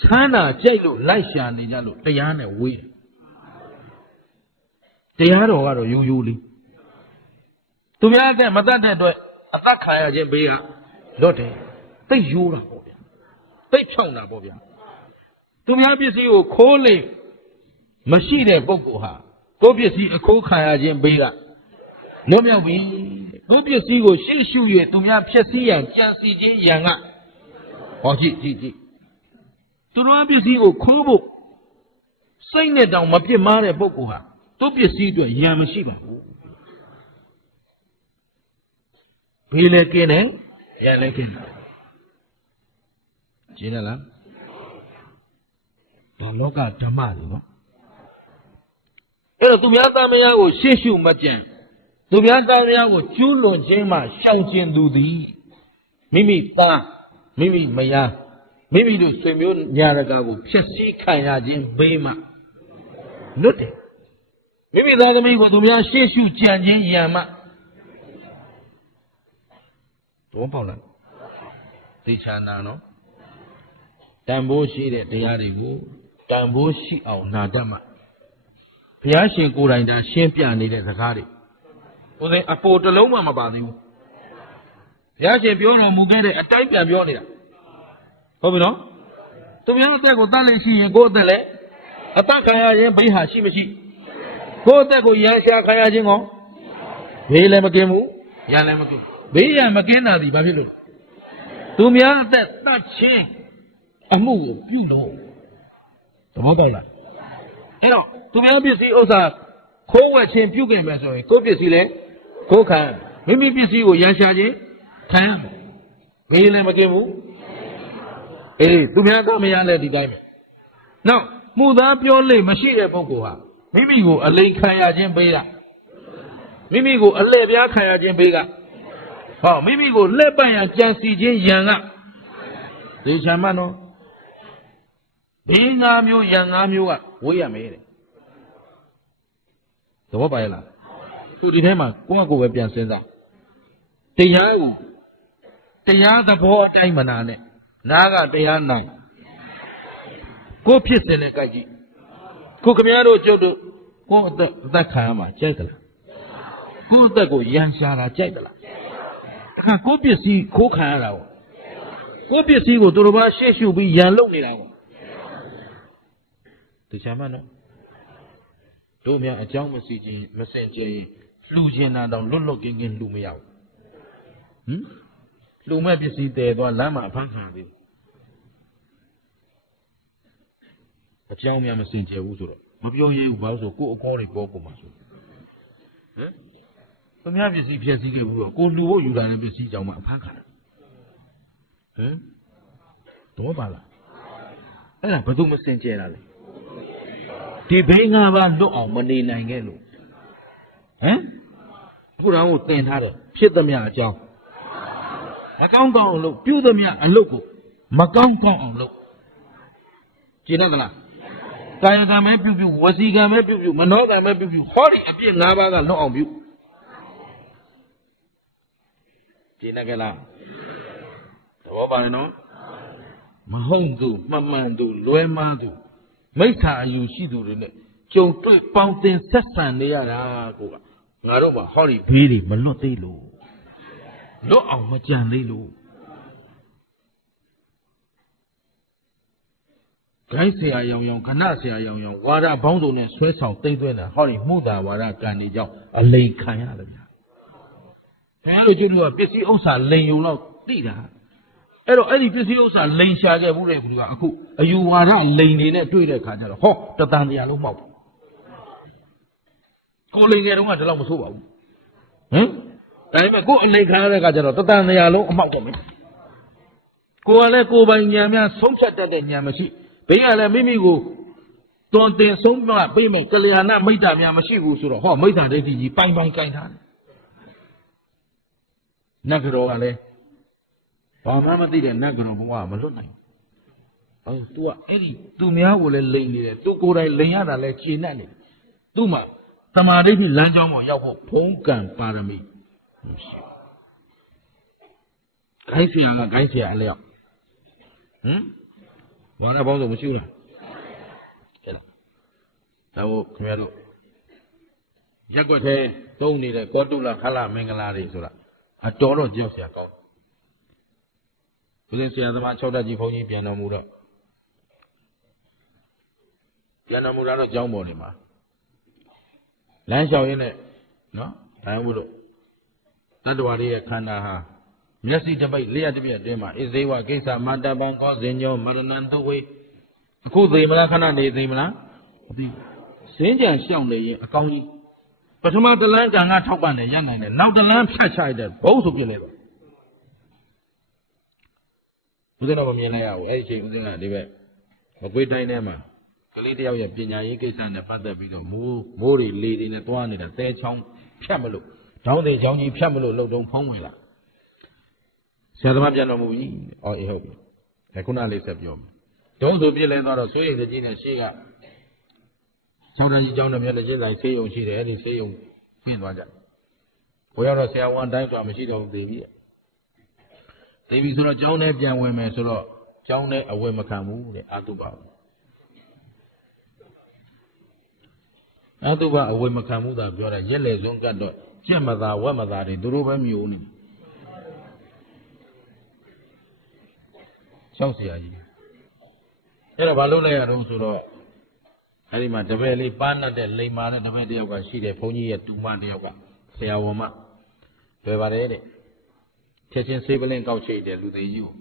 ဆန်းတာကြိုက်လို့လိုက်ရှာနေကြလို့တရားနဲ့ဝေးတရားတော်ကတော့ရိုးရိုးလေးသူများကမတတ်တဲ့အတွက်အသက်ခံရခြင်းဘေးကလွတ်တယ်သိရိုးတာပေါ့ဗျာသိဖြောင်းတာပေါ့ဗျာသူများပစ္စည်းကိုခိုးလေမရှိတဲ့ပုဂ္ဂိုလ်ဟာကိုယ်ပစ္စည်းအခိုးခံရခြင်းဘေးကလွတ်မြောက်ပြီကိုယ်ပစ္စည်းကိုရှေ့ရှု၍သူများဖျက်ဆီးရန်ကြံစီခြင်းရန်ကဟောကြည့်သူတို့ပစ္စည်းကိုခိုးဖို့စိတ်နဲ့တောင်မပြစ်မှားတဲ့ပုဂ္ဂိုလ်ဟာသူ့ပစ္စည်းအတွက်ရန်မရှိပါဘူးဘေးလည်းကင်းတယ်ရန်လည်းကင်းတယ်ရှင်းတယ်လားဒါလောကဓမ္မတွေနော်အဲ့တော့သူများသားမယားကိုရှေ့ရှုမကြံသူများသားမယားကိုကျူးလွန်ခြင်းမှရှောင်ကျဉ်သူသည်မိမိသားမိမိမယားမိမိတို့ဆွေမျိုးညာရကာကိုဖျက်ဆီးခံရခြင်းဘေးမှလွတ်တယ်မိမိသားသမီးကိုသူများရှေ့ရှုကြံခြင်းရန်မှတော့ပေါ့လားသိချာနာနော်တန်ဖိုးရှိတဲ့တရားတွေကိုတန်ဖိုးရှိအောင်နာတတ်မှဘုရားရှင်ကိုယ်တိုင်ဒါရှင်းပြနေတဲ့စကားတွေကိုယ်အပေါ်တစ်လုံးမှမပါသေးဘူးဘုရားရှင်ပြောတော်မူခဲ့တဲ့အတိုင်းပြန်ပြောနေတာဟုတ်ပြီနော်သူများအသက်ကိုတတ်လို့ရှိရင်ကိုယ်အသက်လည်းအသက်ခံရခြင်းဘေးဟာရှိမရှိကိုယ်အသက်ကိုရန်ရှာခံရခြင်းကောဘေးလည်းမကင်းဘူးရန်လည်းမကင်းဘေးရန်မကင်းတာဒီဘာဖြစ်လို့သူများအသက်တတ်ခြင်းအမှုကိုပြုလို့သဘောပေါက်လားအဲ့တော့သူများပစ္စည်းဥစ္စာခိုးဝှက်ခြင်းပြုခဲ့မယ်ဆိုရင်ကိုယ်ပစ္စည်းလည်းခိုးခံမိမိပစ္စည်းကိုရန်ရှာခြင်းခံရမယ်ဘေးလည်းမကင်းဘူးအေးသူများသားမရလဲဒီတိုင်းပဲနောက်မှုသားပြောလေမရှိတဲ့ပုဂ္ဂိုလ်ဟာမိမိကိုအလိန်ခံရခြင်းဘေးကမိမိကိုအလှည့်ပြားခံရခြင်းဘေးကဟောမိမိကိုလက်ပတ်ရန်ကြံစီခြင်းရန်ကသေချာမှတ်နော်ဘေး၅မျိုးရန်၅မျိုးကဝေးရမယ်တဲ့သဘောပါရဲ့လားသူဒီထဲမှာကိုယ့်အကိုပဲပြန်စဉ်းစားတရားကိုတရားသဘောအတိုင်းမနာနဲ့နားကတရားနိုင်ကိုဖြစ်စင်နဲ့ကြိုက်ကြည့်ကိုခင်ဗျားတို့ကျုပ်တို့ကိုအသက်ခံရမှာကြိုက်သလားကိုအသက်ကိုရန်ရှာတာကြိုက်သလားအခါကိုပစ္စည်းခိုးခံရတာကိုပစ္စည်းကိုသူတို့ဘာရှေ့ရှုပြီးရန်လုပ်နေတာကိုသူချမ်းမနော်တို့များအကြောင်းမစီခြင်းမစင်ကြရင်လှူခြင်းတာတော့လွတ်လွတ်ကင်းကင်းလှူမရဘူးလှူမဲ့ပစ္စည်းတည်သွားလမ်းမှာအဖမ်းခံပြီအကြောင်းများမစင်ကြဘူးဆိုတော့မပြောရဲဘူးဘာလို့ဆိုကိုယ်အကောတွေပေါ်ကုန်မှာဆိုသူများပစ္စည်းဖြည့်ဆည်းခဲ့ဘူးတော့ကိုလှူဖို့ယူလာတဲ့ပစ္စည်းကြောင့်မှအဖမ်းခံတယ်တော့ပါလားအဲ့ဒါဘယ်သူမစင်ကြတာလဲဒီဘိန်း၅ပါးလွတ်အောင်မနေနိုင်ခဲ့လို့အခုတော့ကိုသင်ထားတယ်ဖြစ်သမျှအကြောင်းမကောင်းကောင်းအောင်လုပ်ပြုသမျှအလုပ်ကိုမကောင်းကောင်းအောင်လုပ်ကျင့်တတ်သလားကာယကံပဲပြုဝစီကံပဲပြုမနောကံပဲပြုဟောဒီအပြစ်၅ပါးကလွတ်အောင်ပြုကျင့်တတ်ကြလားသဘောပါနဲ့နော်မဟုတ်သူမှန်မှန်သူလွဲမှားသူမိစ္ဆာအယူရှိသူတွေနဲ့ကြုံတွေ့ပေါင်းတင်ဆက်ဆံနေရတာကိုကငါတို့မှာဟောဒီဘေးတွေမလွတ်သေးလို့လွတ်အောင်မကြံသေးလို့ဂိုင်းဆရာရောင်ခဏဆရာရောင်ဝါဒဘောင်းစုံနဲ့ဆွဲဆောင်သိမ့်သွင်းတာဟောဒီမှုသာဝါဒကံတွေကြောင့်အလိန်ခံရတယ်ဗျာဒါလို့ကျွတ်လို့ကပစ္စည်းဥစ္စာလိန်ယုံတော့သိတာအဲ့တော့အဲ့ဒီပစ္စည်းဥစ္စာလိန်ရှာခဲ့ဘူးတဲ့ဘုရားအခုအယူဝါဒလိန်နေနဲ့တွေ့တဲ့ခါကျတော့ဟောတတန်တရားလုံးမောက်ကိုလိန်နေတော့ကဒီလောက်မဆိုးပါဘူးဒါပေမဲ့ကိုအလိန်ခံရတဲ့ခါကျတော့တတန်တရားလုံးအမောက်တော့မယ်ကိုကလည်းကိုပိုင်ဉာဏ်များဆုံးဖြတ်တတ်တဲ့ဉာဏ်မရှိဘေးကလည်းမိမိကိုတွန်တင်ဆုံးမပေးမယ်ကလျာဏမိတ်တာများမရှိဘူးဆိုတော့ဟောမိတ်တာဒိဋ္ဌိကြီးပိုင်ကင်ထားတယ်နတ်ကတော်ကလည်းဘာမှမသိတဲ့နတ်ကတော်ဘုရားမလွတ်နိုင် तू ကအဲ့ဒီသူများကိုလည်းလိန်နေတယ် तू ကိုယ်တိုင်လိန်ရတာလည်းခြေနဲ့နေ သူ့မှာသမာဓိဖြစ်လမ်းကြောင်းပေါ်ရောက်ဖို့ဖုံးကံပါရမီမရှိဘူးခိုင်းเสียကခိုင်းเสียအလျောက်ဘာနဲ့ပေါင်းဆိုမရှိဘူးလားဟဲ့လားဒါကိုခင်ဗျားတို့ရက်ွက်သေးတုံးနေတဲ့ကောတုလခလမင်္ဂလာတွေဆိုတာအတော်တော့ကြောက်เสียကောင်းဦးဇင်းဆရာသမား6တက်ကြီးဘုန်းကြီးပြန်တော်မူတော့ပြန်တော်မူတာတော့ကျောင်းပေါ်နေမှာလမ်းလျှောက်ရင်းနဲ့နော်ဒါမှမဟုတ်တတ္တဝါတွေရဲ့ခန္ဓာဟာမျက်စိတစ်ပိတ်လျှက်တစ်ပြက်အတွင်းမှာဣဇေဝကိစ္စမတ္တပံကောဇင်ညောမရဏံတုဝေအခုသိမလားခဏနေသိမလားမသိစင်းကြံရှောင်းနေရင်အကောင်းကြီးပထမတလန်းကံကထောက်ပံ့တယ်ရနိုင်တယ်နောက်တလန်းဖြတ်ချလိုက်တယ်ဘုံဆိုပြလိုက်ပါဦးဇင်းတော့မမြင်လိုက်ရဘူးအဲ့ဒီချိန်ဦးဇင်းကဒီဘက်မကွေးတိုင်းထဲမှာကလေးတယောက်ရဲ့ပညာရေးကိစ္စနဲ့ပတ်သက်ပြီးတော့မိုးတွေလေတွေနဲ့တွားနေတာသဲချောင်းဖြတ်မလို့ဓောင်းသေးချောင်းကြီးဖြတ်မလို့လှုပ်တုံးဖုံးဝင်လာဆရာသမားပြန်တော်မူပြီအော်အေးဟုတ်ပြီခုနလေးဆက်ပြောမယ်တုံးဆိုပြလဲသွားတော့ဆွေးရိမ်တကြီးနဲ့ရှေ့က6တန်းကြီးကျောင်းတော်မြတ်လက်ကျဆိုင်ဆေးရုံရှိတယ်အဲ့ဒီဆေးရုံပြင်သွားကြဘိုးရောက်တော့ဆရာဝန်တိုင်းဆိုတာမရှိတော့ဘူးသေပြီဆိုတော့ကျောင်းထဲပြန်ဝင်မယ်ဆိုတော့ကျောင်းထဲအဝယ်မခံဘူးတဲ့အာတုပအတုပအဝယ်မခံဘူးသာပြောတာရက်လေဆုံးကတ်တော့ကြက်မသာဝက်မသာတွေသူတို့ပဲမျိုးနေရှောက်เสียကြီးအဲ့တော့ဘာလုပ်လိုက်ရတော့ဆိုတော့အဲ့ဒီမှာတပည့်လေးပန်းတ်တဲ့လိမ္မာတဲ့တပည့်တယောက်ကရှိတယ်ဘုန်းကြီးရဲ့တူမတယောက်ကဆရာဝန်မတွေ့ပါတယ်တဲ့ချက်ချင်းဆေးပလင်းကောက်ချိတ်တယ်လူသေးကြီးကို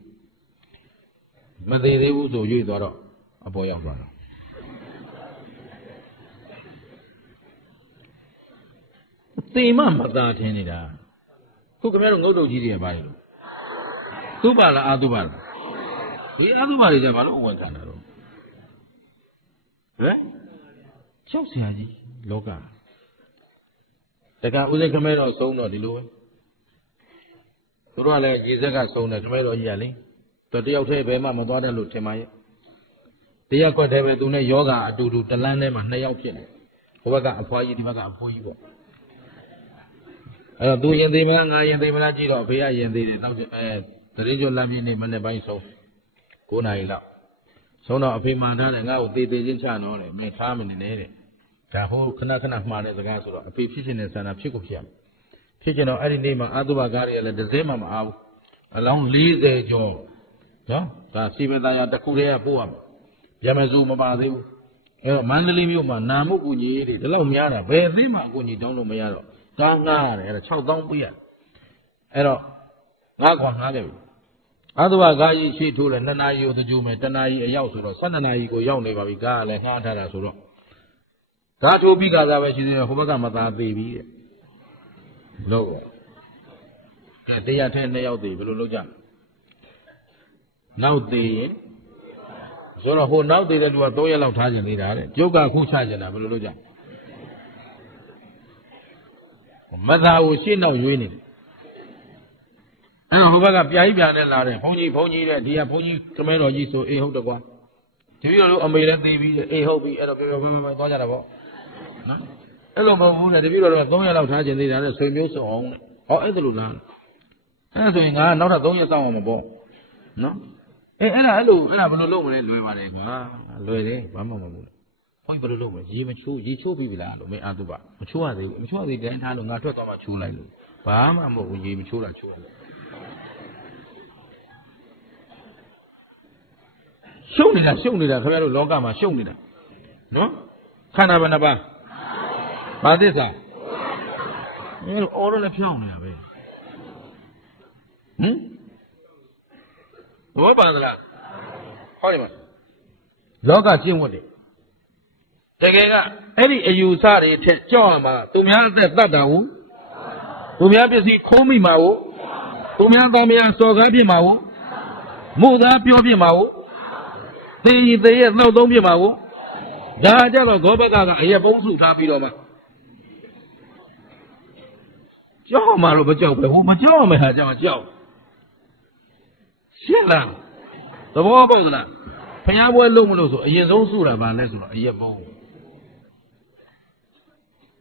မသေးသေးဘူးဆိုရွေ့သွားတော့အပေါ်ရောက်သွားတော့သေမမသာထင်းနေတာခုခင်ဗျားတို့ငုတ်တုတ်ကြီးတွေပါလေလို့သူ့ပါလားအာသူပါလားဒီအာသူပါတွေကြဘာလို့အဝင်ခံတာတော့ဟမ်ကြောက်စရာကြီးလောကတကဥစဉ်ခမဲတော့ဆုံးတော့ဒီလိုပဲသူတို့ကလည်းရေစက်ကဆုံးတယ်ခမဲတော်ကြီးကလေတယောက်တည်းဘယ်မှမသွားတတ်လို့ထင်ပါရဲ့တရားကွက်တယ်ပဲသူနဲ့ယောဂအတူတူတလန်းထဲမှာ2ယောက်ဖြစ်နေဟိုဘက်ကအဖွားကြီးဒီဘက်ကအဖိုးကြီးပေါ့အဲ့တော့သူရင်သေးမလားငါရင်သေးမလားကြည့်တော့အဖေကရင်သေးတယ်နောက်တရင်ကျော်လမ်းပြင်းနေမနေ့ပိုင်းဆုံး9နာရီလောက်ဆုံးတော့အဖေမှန်ထားတယ်ငါ့ကိုသေသေးချင်းချတော့တယ်မင်းထားမနေနဲ့တဲ့ဒါဟိုခဏမှားတဲ့စကားဆိုတော့အဖေဖြစ်နေတဲ့ဆန္ဒဖြစ်ကိုဖြစ်ရမယ်ဖြစ်ကျင်တော့အဲ့ဒီနေ့မှာအာသုဘကားတွေကလည်းတစ်စင်းမှမအားဘူးအလောင်း40ကျော်နော်ဒါစီမံသားရတစ်ခုတည်းကပို့ရမယ်ရမစုမပါသေးဘူးအဲ့တော့မန္တလေးမြို့မှာနာမှုကူညီတွေဒီလောက်များတာဘယ်သိမှအကူညီတောင်းလို့မရတော့ကားငှားရတယ်အဲ့ဒါ6000ပေးရအဲ့တော့ငါးခဲ့ပြီအာသုဘကားကြီးရှိထိုးလဲ2နာရီကိုတကြိုမယ်1နာရီအရောက်ဆိုတော့12နာရီကိုရောက်နေပါပြီကားကလည်းငှားထားတာဆိုတော့ကားထိုးပြီးကားစားပဲရှိသေးတယ်ဟိုဘက်ကမသားသေးပြီတဲ့လို့ကဲတရားထဲ2ယောက်သေးဘယ်လိုလုပ်ကြနောက်သေးရင်ဆိုတော့ဟိုနောက်သေးတဲ့လူက3ရက်လောက်ထားကြနေတာတဲ့ကျုပ်ကခုချကြတာဘယ်လိုလုပ်ကြမသာကိုရှေ့နောက်ရွေးနေတယ်အဲ့တော့ဟိုဘက်ကပြာကြီးပြာနဲ့လာတယ်ဘုန်းကြီးတဲ့ဒီကဘုန်းကြီးကမဲတော်ကြီးဆိုအေးဟုတ်တယ်ကွာတပည့်တော်တို့အမေလည်းသိပြီးအေးဟုတ်ပြီအဲ့တော့ပြောသွားကြတာပေါ့နော်အဲ့လိုမဟုတ်ဘူးတဲ့တပည့်တော်က3ရက်လောက်ထားခြင်းသေးတာနဲ့ဆွေမျိုးစုံအောင်တဲ့ဟောအဲ့ဒါလိုလားအဲ့ဆိုရင်ငါနောက်ထပ်3ရက်စောင့်အောင်မပေါ့နော်အဲ့ဒါဘယ်လိုလုပ်မလဲလွယ်ပါတယ်ကွာလွယ်တယ်ဘာမှမဟုတ်ဘူးဘုန်းကြီးဘယ်လိုလုပ်မလဲရေချိုးပြီးပြီလားလို့မင်းအာတုပမချိုးရသေးဘူးမချိုးရသေးတဲ့ထားလို့ငါထွက်သွားမှချိုးလိုက်လို့ဘာမှမဟုတ်ဘူးရေမချိုးတာချိုးရတယ်ရှုပ်နေတာခင်ဗျားတို့လောကမှာရှုပ်နေတာနော်ခန္ဓာဘယ်နှပါဘာသစ္စာအဲ့လိုအော်တော့လည်းဖြောင်းနေတာပဲဘောပါသလားဟောဒီမှာလောကကျင့်ဝတ်တယ်တကယ်ကအဲ့ဒီအယူဆတွေထက်ကြောက်ရမှာသူများအသက်တတ်တာဟုတ်သူများပစ္စည်းခိုးမိမှာဟုတ်သူများသားများစော်ကားပြစ်မှာဟုတ်မှုသားပြောပြစ်မှာဟုတ်သေရဲ့နှုတ်သုံးပြစ်မှာဟုတ်ဒါကြတော့ဂောဘကအရက်ပုံးစုထားပြီးတော့မှကြောက်မှာတော့မကြောက်ပဲဟိုမကြောက်မယ်ဟာကြောက်ရှင်းလားသဘောပေါက်သလားဖ ရားပွဲလုံးမလို့ဆိုအရင်ဆုံးစုတာပါလဲဆိုတော့အရက်ပုံ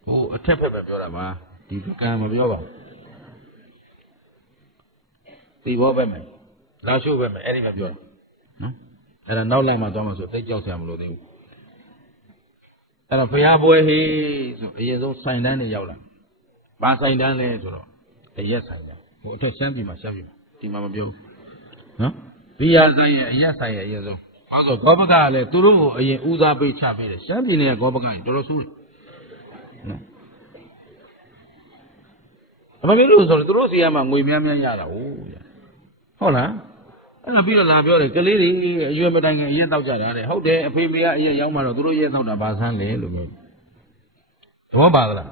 ဟိုအထက်ဖက်ပဲပြောတာပါဒီကံမပြောပါဘူးဒီဘောပဲမယ်လာရှုပဲမယ်အဲ့ဒီပဲပြောနော်အဲ့ဒါနောက်လိုက်မှသွားမှဆိုသိကြောက်စရာမလိုသေးဘူးအဲ့တော့ဘုရားပွဲဟေးဆိုအရင်ဆုံးဆိုင်တန်းတွေရောက်လာဘာဆိုင်တန်းလဲဆိုတော့အရက်ဆိုင်တန်းဟိုအထက်ရှမ်းပြည်မှာဒီမှာမပြောဘူးနော်ဘီယာဆိုင်ရဲ့အရက်ဆိုင်ရဲ့အရင်ဆုံးဘာလို့ကောပကလည်းသူတို့ကိုအရင်ဦးစားပေးချပေးတယ်ရှမ်းပြည်နယ်ကကောပကကြီးတော်တော်ဆိုးတယ်နော်အမမင်းတို့ဆိုတော့သူတို့စီကမှငွေများများရတာဟုတ်လားအဲ့ဒါပြီးတော့လာပြောတယ်ကလေးတွေအရွယ်မတိုင်ခင်အရက်တောက်ကြတာတဲ့ဟုတ်တယ်အဖေမေကအရက်ရောက်မှတော့သူတို့ရက်တောက်တာဘာဆန်းလဲလို့မျိုးသဘောပါသလား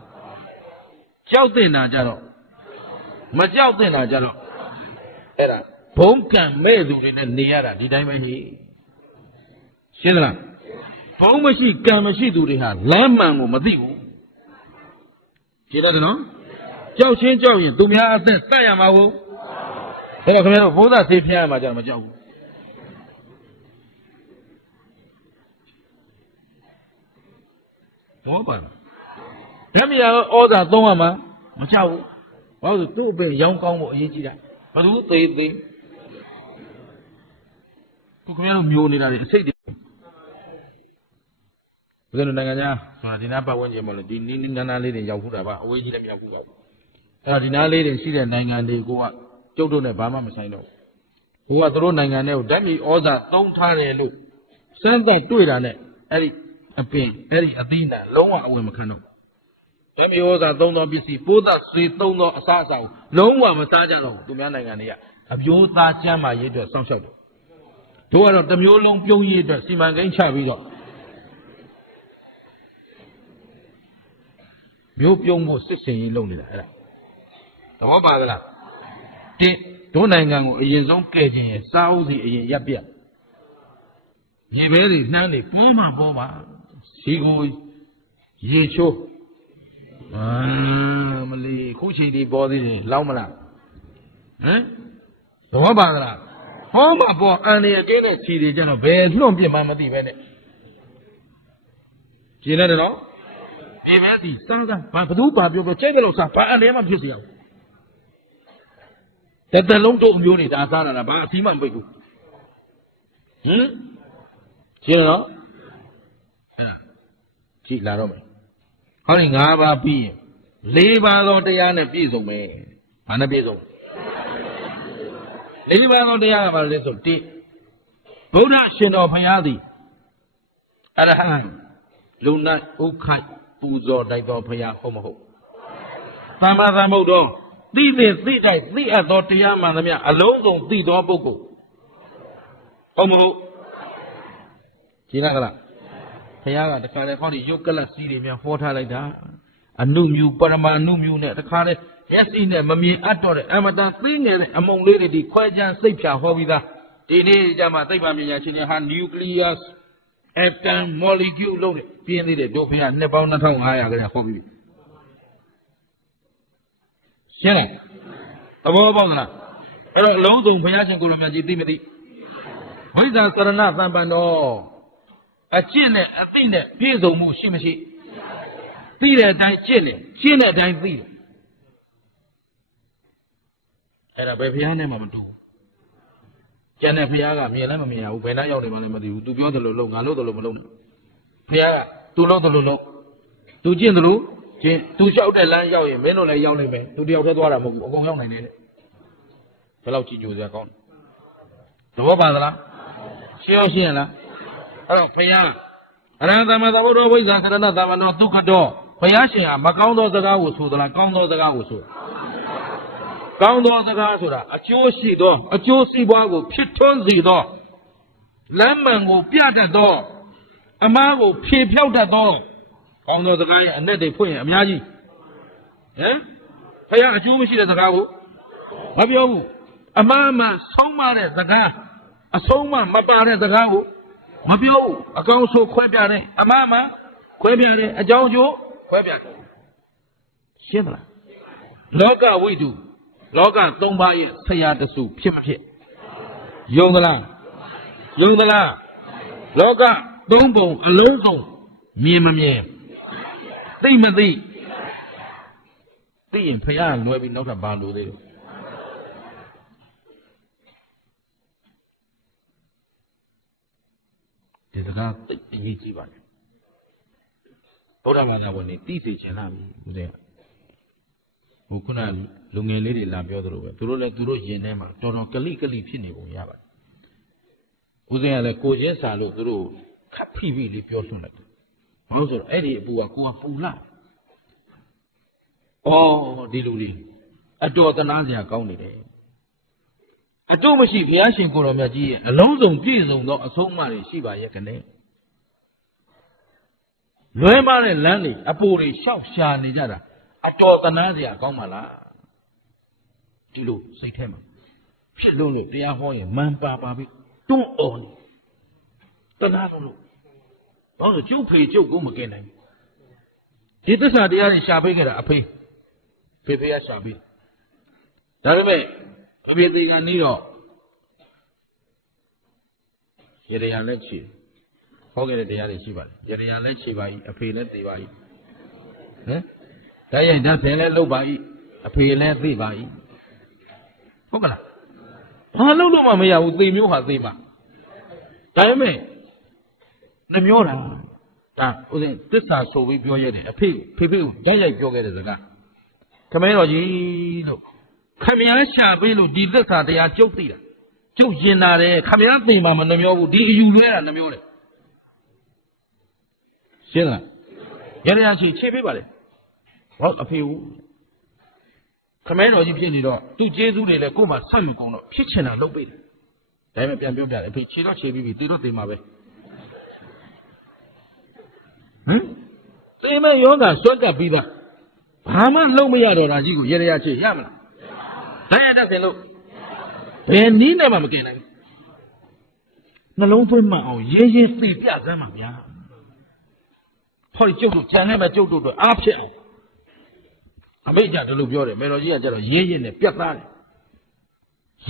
ကြောက်တင်တာကြတော့မကြောက်တင်တာကြတော့အဲ့ဒါဘုံကံမဲ့သူတွေနဲ့နေရတာဒီတိုင်းပဲဟိရှင်းသလားဘုံမရှိကံမရှိသူတွေဟာလမ်းမှန်ကိုမသိဘူးရှင်းတယ်နော်ကြောက်ချင်းကြောက်ရင်သူများအသက်တတ်ရမှာကိုဒါတော့ခင်ဗျားတို့ဘုရားဆေးဖျားရမှာကြတော့မကြောက်ဘူးဘောပါဓမ္မရာဩဇာသုံးရမှာမကြောက်ဘူးဘာလို့သူ့အပင်ရောင်းကောင်းဖို့အရေးကြီးတာဘသူသေးသေးခုခင်ဗျားတို့မျိုးနေတာတွေအစိတ်တွေဘယ်လိုနိုင်ငံသားဆိုတာဒီနာပတ်ဝန်းကျင်ပေါ့လေဒီနီးနားလေးတွေရောက်ဖူးတာပါအဝေးကြီးလည်းမရောက်ဘူးပါဘူးအဲ့ဒါဒီနားလေးတွေရှိတဲ့နိုင်ငံတွေကိုကကျုပ်တို့နဲ့ဘာမှမဆိုင်တော့ဘူးဟိုကသူတို့နိုင်ငံတွေကိုဓာတ်မြေဩဇာသုံးထားတယ်လို့စမ်းသပ်တွေ့တာနဲ့အဲ့ဒီအပင်အဲ့ဒီအသီးနှံလုံးဝအဝင်မခံတော့ဓာတ်မြေဩဇာသုံးသောပစ္စည်းပိုးသတ်ဆေးသုံးသောအစားအစာကိုလုံးဝမစားကြတော့ဘူးသူများနိုင်ငံတွေကအပြိုးသားကျမ်းမာရေးအတွက်စောင့်ရှောက်တယ်တို့ကတော့တစ်မျိုးလုံးပြုံးရေးအတွက်စီမံကိန်းချပြီးတော့မျိုးပြုံးဖို့စစ်စင်ရေးလုပ်နေတာအဲ့ဒါသဘောပါသလားတင်းတို့နိုင်ငံကိုအရင်ဆုံးကယ်ခြင်းရစားဦးစီအရင်ရပ်ပြရေပဲတွေနှမ်းတွေပေါ်မှာရှိကိုရေချိုးမလီခုချိန်ဒီပေါ်သေးတယ်လောက်မလားဟမ်သဘောပါသလားဟောမှာပေါ်အန်ရကင်းတဲ့ခြေတွေကျတော့ဘယ်လွှွန့်ပြစ်မှမသိပဲနဲ့ခြေနဲ့တော့ဒီပဲဒီစားဘာဘသူဘာပြောကြိုက်တယ်လို့စားဘာအန်ရမှဖြစ်စေအောင်တလုံးတို့အမျိုးတွေဒါစားတာဘာအစီမှမပိတ်ဘူးဟင်ရှင်းတော့အဲ့ဒါကြည့်လာတော့မယ်ဟောဒီ၅ပါးပြီးရင်၄ပါးသောတရားနဲ့ပြည့်စုံမယ်ဘာနဲ့ပြည့်စုံ၄ပါးသောတရားကဘာလဲဆိုတိဗုဒ္ဓရှင်တော်ဘုရားသည်အရဟံလူ၌ဥခိုက်ပူဇော်တိုက်တော်ဘုရားဟုတ်မဟုတ်သမ္မာသမ္ဗုဒ္ဓောသိတဲ့သိတိုက်သိအပ်သောတရားမှန်သမျှအလုံးစုံသိသောပုဂ္ဂိုလ်ဟုတ်မဟုတ်ရှင်းလားဘုရားကတခါလေဟောဒီယုတ်ကလစီတွေများဟောထားလိုက်တာအနုမြူပရမအနုမြူနဲ့တခါလေမျက်စိနဲ့မမြင်အပ်တော့တဲ့အမတန်သိငယ်တဲ့အမုံလေးတွေဒီခွဲခြမ်းစိတ်ဖြာဟောပြီးသားဒီနေ့ကျမှသိပ္ပံပညာရှင်တွေဟာ nucleus atom molecule လုံးနဲ့ပြင်းသေးတယ်တို့ဘုရားနှစ်ပေါင်း2500ခန့်ဟောပြီးရှင်းလားသဘောပေါက်သလားအဲ့တော့အလုံးစုံဘုရားရှင်ကိုယ်တော်မြတ်ကြီးသိမသိဝိဇ္ဇာသရဏသံပန္နောအကျင့်နဲ့အသိနဲ့ပြည့်စုံမှုရှိမရှိသိတဲ့အတိုင်းကျင့်တယ်ရှင်းတဲ့အတိုင်းသိတယ်အဲ့ဒါဘယ်ဘုရားနဲ့မှမတူဘူးကျန်တဲ့ဘုရားကမြင်လည်းမမြင်ရဘူးဘယ်နှရောက်နေမှလည်းမသိဘူးသူပြောတယ်လို့လုပ်ငါလုပ်တယ်လို့မလုပ်နဲ့ဘုရားကသူလုပ်တယ်လို့လုပ်သူကျင့်တယ်လို့ကျင့်သူလျှောက်တဲ့လမ်းရောက်ရင်မင်းတို့လည်းရောက်နိုင်မယ်သူတယောက်တည်းသွားတာမဟုတ်ဘူးအကုန်ရောက်နိုင်တယ်တဲ့ဘယ်လောက်ကြည်ကြိုစရာကောင်းလဲသဘောပါသလားရှင်းရလားအဲ့တော့ဘုရားအရဟံသမ္မာသမ္ဗုဒ္ဓဝိဇ္ဇာသရဏသမ္မနောဒုက္ခတောဘုရားရှင်ဟာမကောင်းသောစကားကိုဆိုသလားကောင်းသောစကားကိုဆိုကောင်းသောစကားဆိုတာအကျိုးရှိသောအကျိုးစီးပွားကိုဖြစ်ထွန်းစေသောလမ်းမှန်ကိုပြတတ်သောအမှားကိုဖြေဖျောက်တတ်သောကောင်းသောစကားရဲ့အ내တွေဖွင့်ရင်အများကြီးဟမ်ဘုရားအကျိုးမရှိတဲ့စကားကိုမပြောဘူးအမှားမှဆုံးမတဲ့စကားအဆုံးမမပါတဲ့စကားကိုမပြောဘူးအကောင်းဆိုခွဲပြတယ်အမှားမှခွဲပြတယ်အကြောင်းကျိုးခွဲပြတယ်ရှင်းသလားလောကဝိတုလောက၃ပါးရဲ့ဆရာတစုဖြစ်မဖြစ်ယုံသလားယုံသလား လောကသုံးပုံအလုံးစုံမြင်မမြင်သိမသိသိရင်ဖယားလွယ်ပြီးနောက်ထပ်ဘာလို့သေးလို့ဒီစကားသိအရေးကြီးပါလေဗုဒ္ဓဘာသာဝင်တွေသိစေချင်လားဦးဇင်းဟိုခုနလူငယ်လေးတွေလာပြောသလိုပဲသူတို့လည်းသူတို့ယင်ထဲမှာတော်တော်ကလိဖြစ်နေပုံရပါတယ်ဦးဇင်းကလည်းကိုချင်းစာလို့သူတို့ခတ်ဖိပြီးလေးပြောလွှတ်လိုက်တယ်ဘာလို့ဆိုတော့အဲ့ဒီအပူကကိုကပူလာဒီလူလေးအတော်တနာစရာကောင်းနေတယ်အတော့မရှိဘုရားရှင်ကိုတော်မြတ်ကြီးရဲ့အလုံးစုံပြည့်စုံသောအဆုံးအမတွေရှိပါရဲ့ကနေလွဲမတဲ့လမ်းတွေအပူတွေရှောက်ရှာနေကြတာအတော်တနာစရာကောင်းပါလားဒီလိုစိတ်ထဲမှာဖြစ်လို့တရားဟောရင်မန်ပါပြီးတွန်းအော်နေတနာလို့ဘာလို့ကျုပ်ဖေကျုပ်ကိုမကဲနိုင်ဒီသစ္စာတရားတွေရှာပေးခဲ့တာအဖေကရှာပေးဒါပေမဲ့အဖေသိညာနေတော့ရတရားလည်းချီဟောခဲ့တဲ့တရားတွေရှိပါတယ်ရတရားလည်းချီပါ၏အဖေလည်းသိပါ၏ဟမ်ဒါရိုက်ဓာတ်ဆင်လည်းလုပ်ပါ၏အဖေလည်းသိပါ၏ဟုတ်ကလားဘာလုပ်လို့မှမရဘူးသိမျိုးဟာသိပါဒါပေမဲ့နှမျောတာဒါဦးဇင်းသစ္စာဆိုပြီးပြောရတယ်အဖေကိုဓာတ်ရိုက်ပြောခဲ့တဲ့စကားခမဲတော်ကြီးလို့ခမည်းရှာပေးလို့ဒီသစ္စာတရားကျုပ်သိတာကျုပ်ရင်လာတယ်ခမည်းသိမှမနှမျောဘူးဒီအယူလွဲတာနှမျောတယ်ရှင်းလားရရချေပေးပါလေဟောအဖေဦးခမဲတော်ကြီးဖြစ်နေတော့သူ့ကျေးဇူးတွေလည်းကို့မှာဆက်မကုန်တော့ဖြစ်ချင်တာလုပ်ပေးတယ်ဒါပေမဲ့ပြန်ပြောပြတယ်အဖေခြေတော့ခြေပြီးပြီတီတော့သိမှာပဲသိမဲ့ယောဂဆွတ်တက်ပြီးသားဘာမှလုံးမရတော့တာကြီးကိုရရချေရမလားဒါရတတ်စင်လို့ဘယ်နည်းနဲ့မှမကင်နိုင်ဘူးနှလုံးသွင်းမှအောင်ရေးသိပြစမ်းပါဗျာဟောဒီကျုပ်တို့ခြံထဲမှာကျုပ်တို့တော့အားဖြစ်အောင်အမိတ်ကြတယ်လို့ပြောတယ်မေတော်ကြီးကကျတော့ရေးနဲ့ပြတ်သားတယ်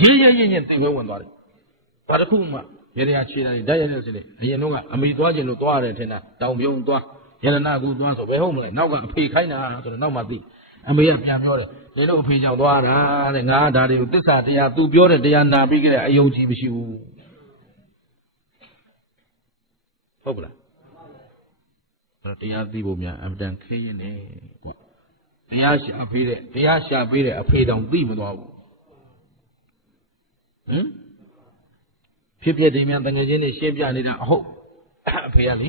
ရေးသိဝဲဝင်သွားတယ်ဘာတစ်ခုမှရရချေတယ်ဓာတ်ရတဲ့စလေအရင်တော့ကအမိသွားခြင်းလို့သွားရတယ်ထင်တာတောင်ပြုံးသွားရတနာကူသွားဆိုဘယ်ဟုတ်မလဲနောက်ကအဖေခိုင်းတာဆိုတော့နောက်မှသိအမေကပြန်ပြောတယ်လေတို့အဖေကြောင့်သွားတာတဲ့ငါဒါတွေကိုသစ္စာတရားသူပြောတဲ့တရားနာပြီးကြတဲ့အယုံကြည်မရှိဘူးဟုတ်ကလားအဲ့တော့တရားသိဖို့များအမှန်တန်ခဲရင်နေကွာတရားရှာပေးတဲ့အဖေတောင်သိမသွားဘူးဖြစ်ဒီများတငယ်ချင်းတွေရှင်းပြနေတာအဟုတ်အဖေကလေ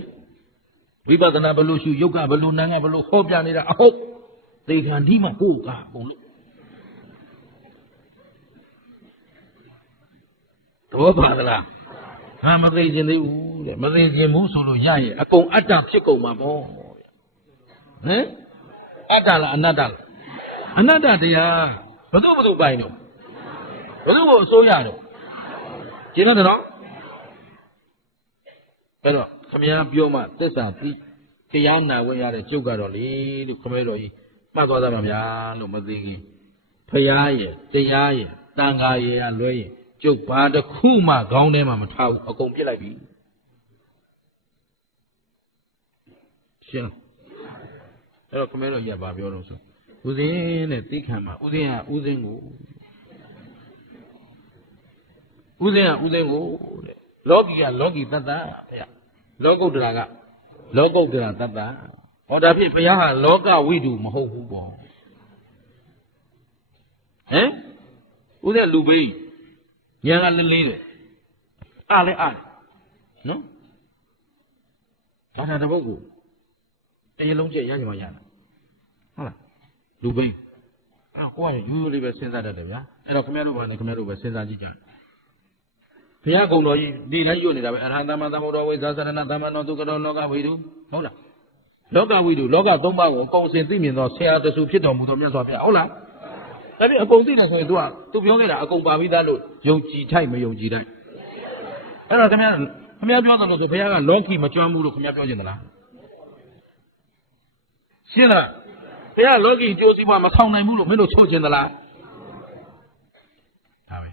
ဝိပဿနာဘလို့ရှုယုတ်ကဘလို့နာငါဘလို့ဟောပြနေတာအဟုတ်သေခံဒီမှာကိုယ်ကပုံလို့တော့ပါသလားငါမသိခြင်းသေးဘူးတဲ့မသိခြင်းဘူးဆိုလို့ရရင်အကုန်အတ္တဖြစ်ကုန်မှာပေါ့အတ္တလားအနတ္တလားအနတ္တတရားဘယ်သူပိုင်တော့ဘယ်သူကိုအစိုးရတော့ကျင်းတော့နော်အဲ့တော့ခမည်းပြောမှသစ္စာသိတရားနာဝင်ရတဲ့ကျုပ်ကတော့လေလို့ခမဲတော်ကြီးမှတ်သွားသမှာဗျာလို့မသိခင်ဖရာရဲ့တရားရဲ့တန်ခါရဲ့လွဲရင်ကျုပ်ဘာတစ်ခုမှခေါင်းထဲမှာမထားဘူးအကုန်ပြစ်လိုက်ပြီရှင်းအဲ့တော့ခမဲတော်ကြီးကဘာပြောတော့ဆိုဦးစင်းနဲ့သိခံမှာဦးစင်းကဦးစင်းကိုတဲ့လောကီကလောကီတတ္တဗျလောကုတ္တရာကလောကုတ္တရာတတ္တဟောဒါဖြင့်ဘုရားဟာလောကဝိတုမဟုတ်ဘူးပေါ့ဦးတဲ့လူပိဉာဏ်ကလေးတယ်အားနော်ဒါတပုတ်ကိုတရားလုံးကျက်ရကြမှာရတာဟုတ်လားလူပိကိုကယူလေးပဲစဉ်းစားတတ်တယ်ဗျာအဲ့တော့ခင်ဗျားတို့ဘာလဲခင်ဗျားတို့ပဲစဉ်းစားကြည့်ကြဘုရားကုံတော်ကြီးဒီတိုင်းရွတ်နေတာပဲအရဟံသမ္မာသမ္ဗုဒ္ဓဝိဇ္ဇာသရဏသမ္မာနောသုခရောလောကဝိတုဟုတ်လားလောကဝိတုလောကသုံးပါးကိုအကုန်စင်သိမြင်သောဆရာတဆူဖြစ်တော်မူသောမြတ်စွာဘုရားဟုတ်လားဒါပြင်အကုန်သိတယ်ဆိုရင်သူပြောခဲ့တာအကုန်ပါပြီးသားလို့ယုံကြည်ထိုက်မယုံကြည်ထိုက်အဲ့တော့ခင်ဗျားပြောတယ်လို့ဆိုဘုရားကလောကီမကျွမ်းဘူးလို့ခင်ဗျားပြောချင်သလားရှင်းလားဘုရားလောကီကြိုးစီးပွားမဆောင်နိုင်ဘူးလို့မင်းတို့ချုပ်ချင်သလားဒါပဲ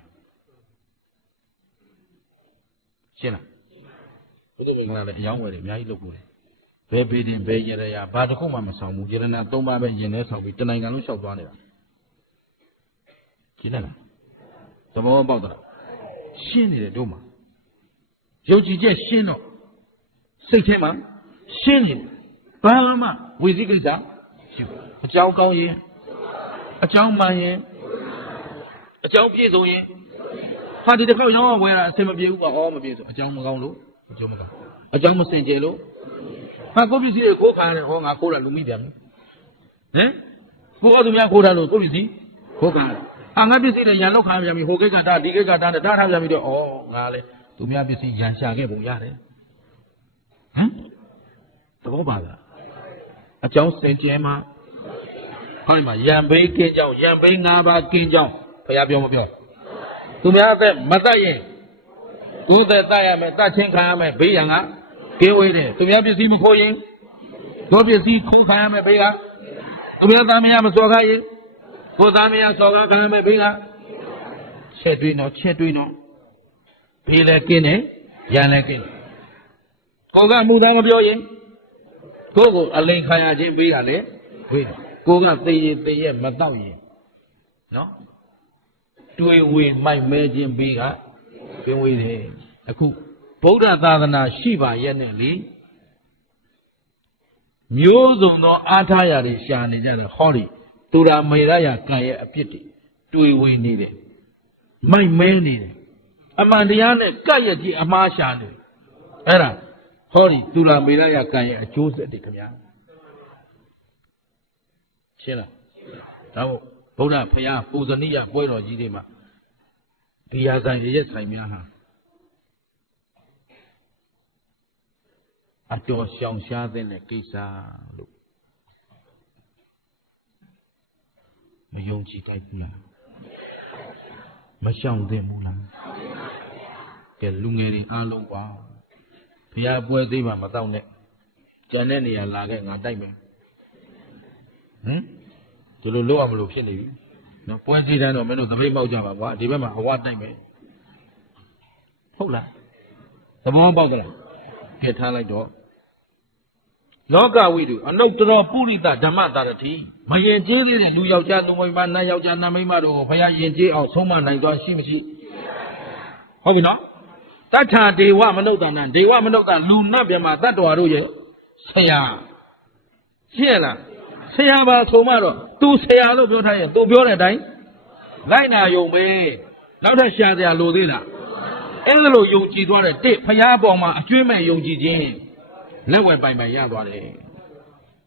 ရှင်းလား ဘုဒ္ဓမင်္ဂလာလည်းအယောင်းဝယ်တယ်အများကြီးလုပ်ဖို့ဘယ်ပေတင်ဘယ်ရရဘာတစ်ခုမှမဆောင်ဘူးယရနာ၃ပါးပဲယင်နေဆောင်ပြီးတနိုင်ငံလုံးလျှောက်သွားနေတာရှင်းတယ်လားသဘောပေါက်တာရှင်းနေတယ်တို့မှာယုံကြည်ချက်ရှင်းတော့စိတ်ထဲမှာရှင်းနေတယ်ဘာမှဝိသိကိစ္စရှိဘူးအကြောင်းကောင်းရင်အကြောင်းမှန်ရင်အကြောင်းပြည့်စုံရင်ဟာဒီတစ်ခေါက်ရောင်းဝယ်တာအဆင်မပြေဘူးကွာဩမပြေဆိုအကြောင်းမကောင်းလို့အကျိုးမကောင်းအကြောင်းမစင်ကြယ်လို့ဟာကိုပစ္စည်းတွေကိုခါရတယ်ဟောငါခိုးတာလူမိပြန်ပြီဟမ်ကိုကသူများခိုးတာလို့ကိုပစ္စည်းခိုးခါတယ်အာငါပစ္စည်းတွေရန်လောက်ခါပြန်ပြီဟိုကိတ်ကတာဒီကိတ်ကတာနဲ့တားထားပြန်ပြီတော့ဩငါလေသူများပစ္စည်းရန်ရှာခဲ့ပုံရတယ်ဟမ်သဘောပါလားအကြောင်းစင်ကြယ်မှာဟောဒီမှာရန်ဘေးကင်းကြောင်းရန်ဘေး၅ပါးကင်းကြောင်းဘုရားပြောမပြောသူများအသက်မတတ်ရင်ကိုယ်သက်တတ်ရမယ်တတ်ချင်းခံရမယ်ဘေးရန်ကကင်းဝေးတယ်သူများပစ္စည်းမခိုးရင်တို့ပစ္စည်းခိုးခံရမယ်ဘေးကသူများသားမယားမစော်ကားရင်ကိုယ်သားမယားစော်ကားခံရမယ်ဘေးကချက်တွေးနော်ဘေးလည်းကင်းတယ်ရန်လည်းကင်းတယ်ကိုယ်ကမှုသားမပြောရင်ကိုယ်ကိုအလိန်ခံရခြင်းဘေးကလည်းဝေးတယ်ကိုယ်ကသေရမတော့ရင်နော်တွေးဝေမိုက်မဲခြင်းဘေးကကင်းဝေးတယ်အခုဗုဒ္ဓသာသနာရှိပါရဲ့နဲ့လေမျိုးစုံသောအားထားရာတွေရှာနေကြတယ်ဟောဒီသူရာမေရယကံရဲ့အပြစ်တွေဝေနေတယ်မိုက်မဲနေတယ်အမှန်တရားနဲ့ကပ်ရကြီးအမှားရှာနေအဲ့ဒါဟောဒီသူရာမေရယကံရဲ့အကျိုးဆက်တွေခင်ဗျာရှင်းလားဒါမို့ဗုဒ္ဓဖရာပူဇနိယပွဲတော်ကြီးတွေမှာဒီယာဆိုင်ရဲ့ဆိုင်များဟာအတော်ရှောင်ရှားတဲ့ကိစ္စလို့မယုံကြည်ကြဘူးလားမရှောင်သင့်ဘူးလားကဲလူငယ်တွေအားလုံးပါဘုရားပွဲသေးမှမတော့နဲ့ကြံတဲ့နေရာလာခဲ့ငါတိုက်မယ်ဟမ်ဒီလိုလုပ်ရမလို့ဖြစ်နေပြီနော်ပွဲသေးတဲ့တော့မင်းတို့သပိတ်ပေါက်ကြပါကွာဒီဘက်မှာအဝတိုက်မယ်ဟုတ်လားသဘောပေါက်သလားကဲထားလိုက်တော့လောကဝိတုအနုတ္တရောပုရိသဓမ္မတာရတိမယင်ကျေးသေးတဲ့လူယောက်ျားလူမိန်းမနတ်ယောက်ျားနတ်မိန်းမတို့ကိုဘုရားယင်ကျေးအောင်ဆုံးမနိုင်သွားရှိမရှိဟုတ်ပြီနော်တတ္ထာဒေဝမနုဿာနံဒေဝမနုဿာလူနတ်မြမတတ္တဝါတို့ရဲ့ဆရာရှင်းလားဆရာပါဆိုမှတော့သူဆရာလို့ပြောထားရင်သူပြောတဲ့အတိုင်းလိုက်နာယုံပဲနောက်ထပ်ရှာစရာလိုသေးလားအဲ့လိုယုံကြည်သွားတဲ့တစ်ဖရာပေါ်မှာအကျွမ်းမဲ့ယုံကြည်ခြင်းလက်ဝဲပိုင်ပိုင်ရသွားတယ်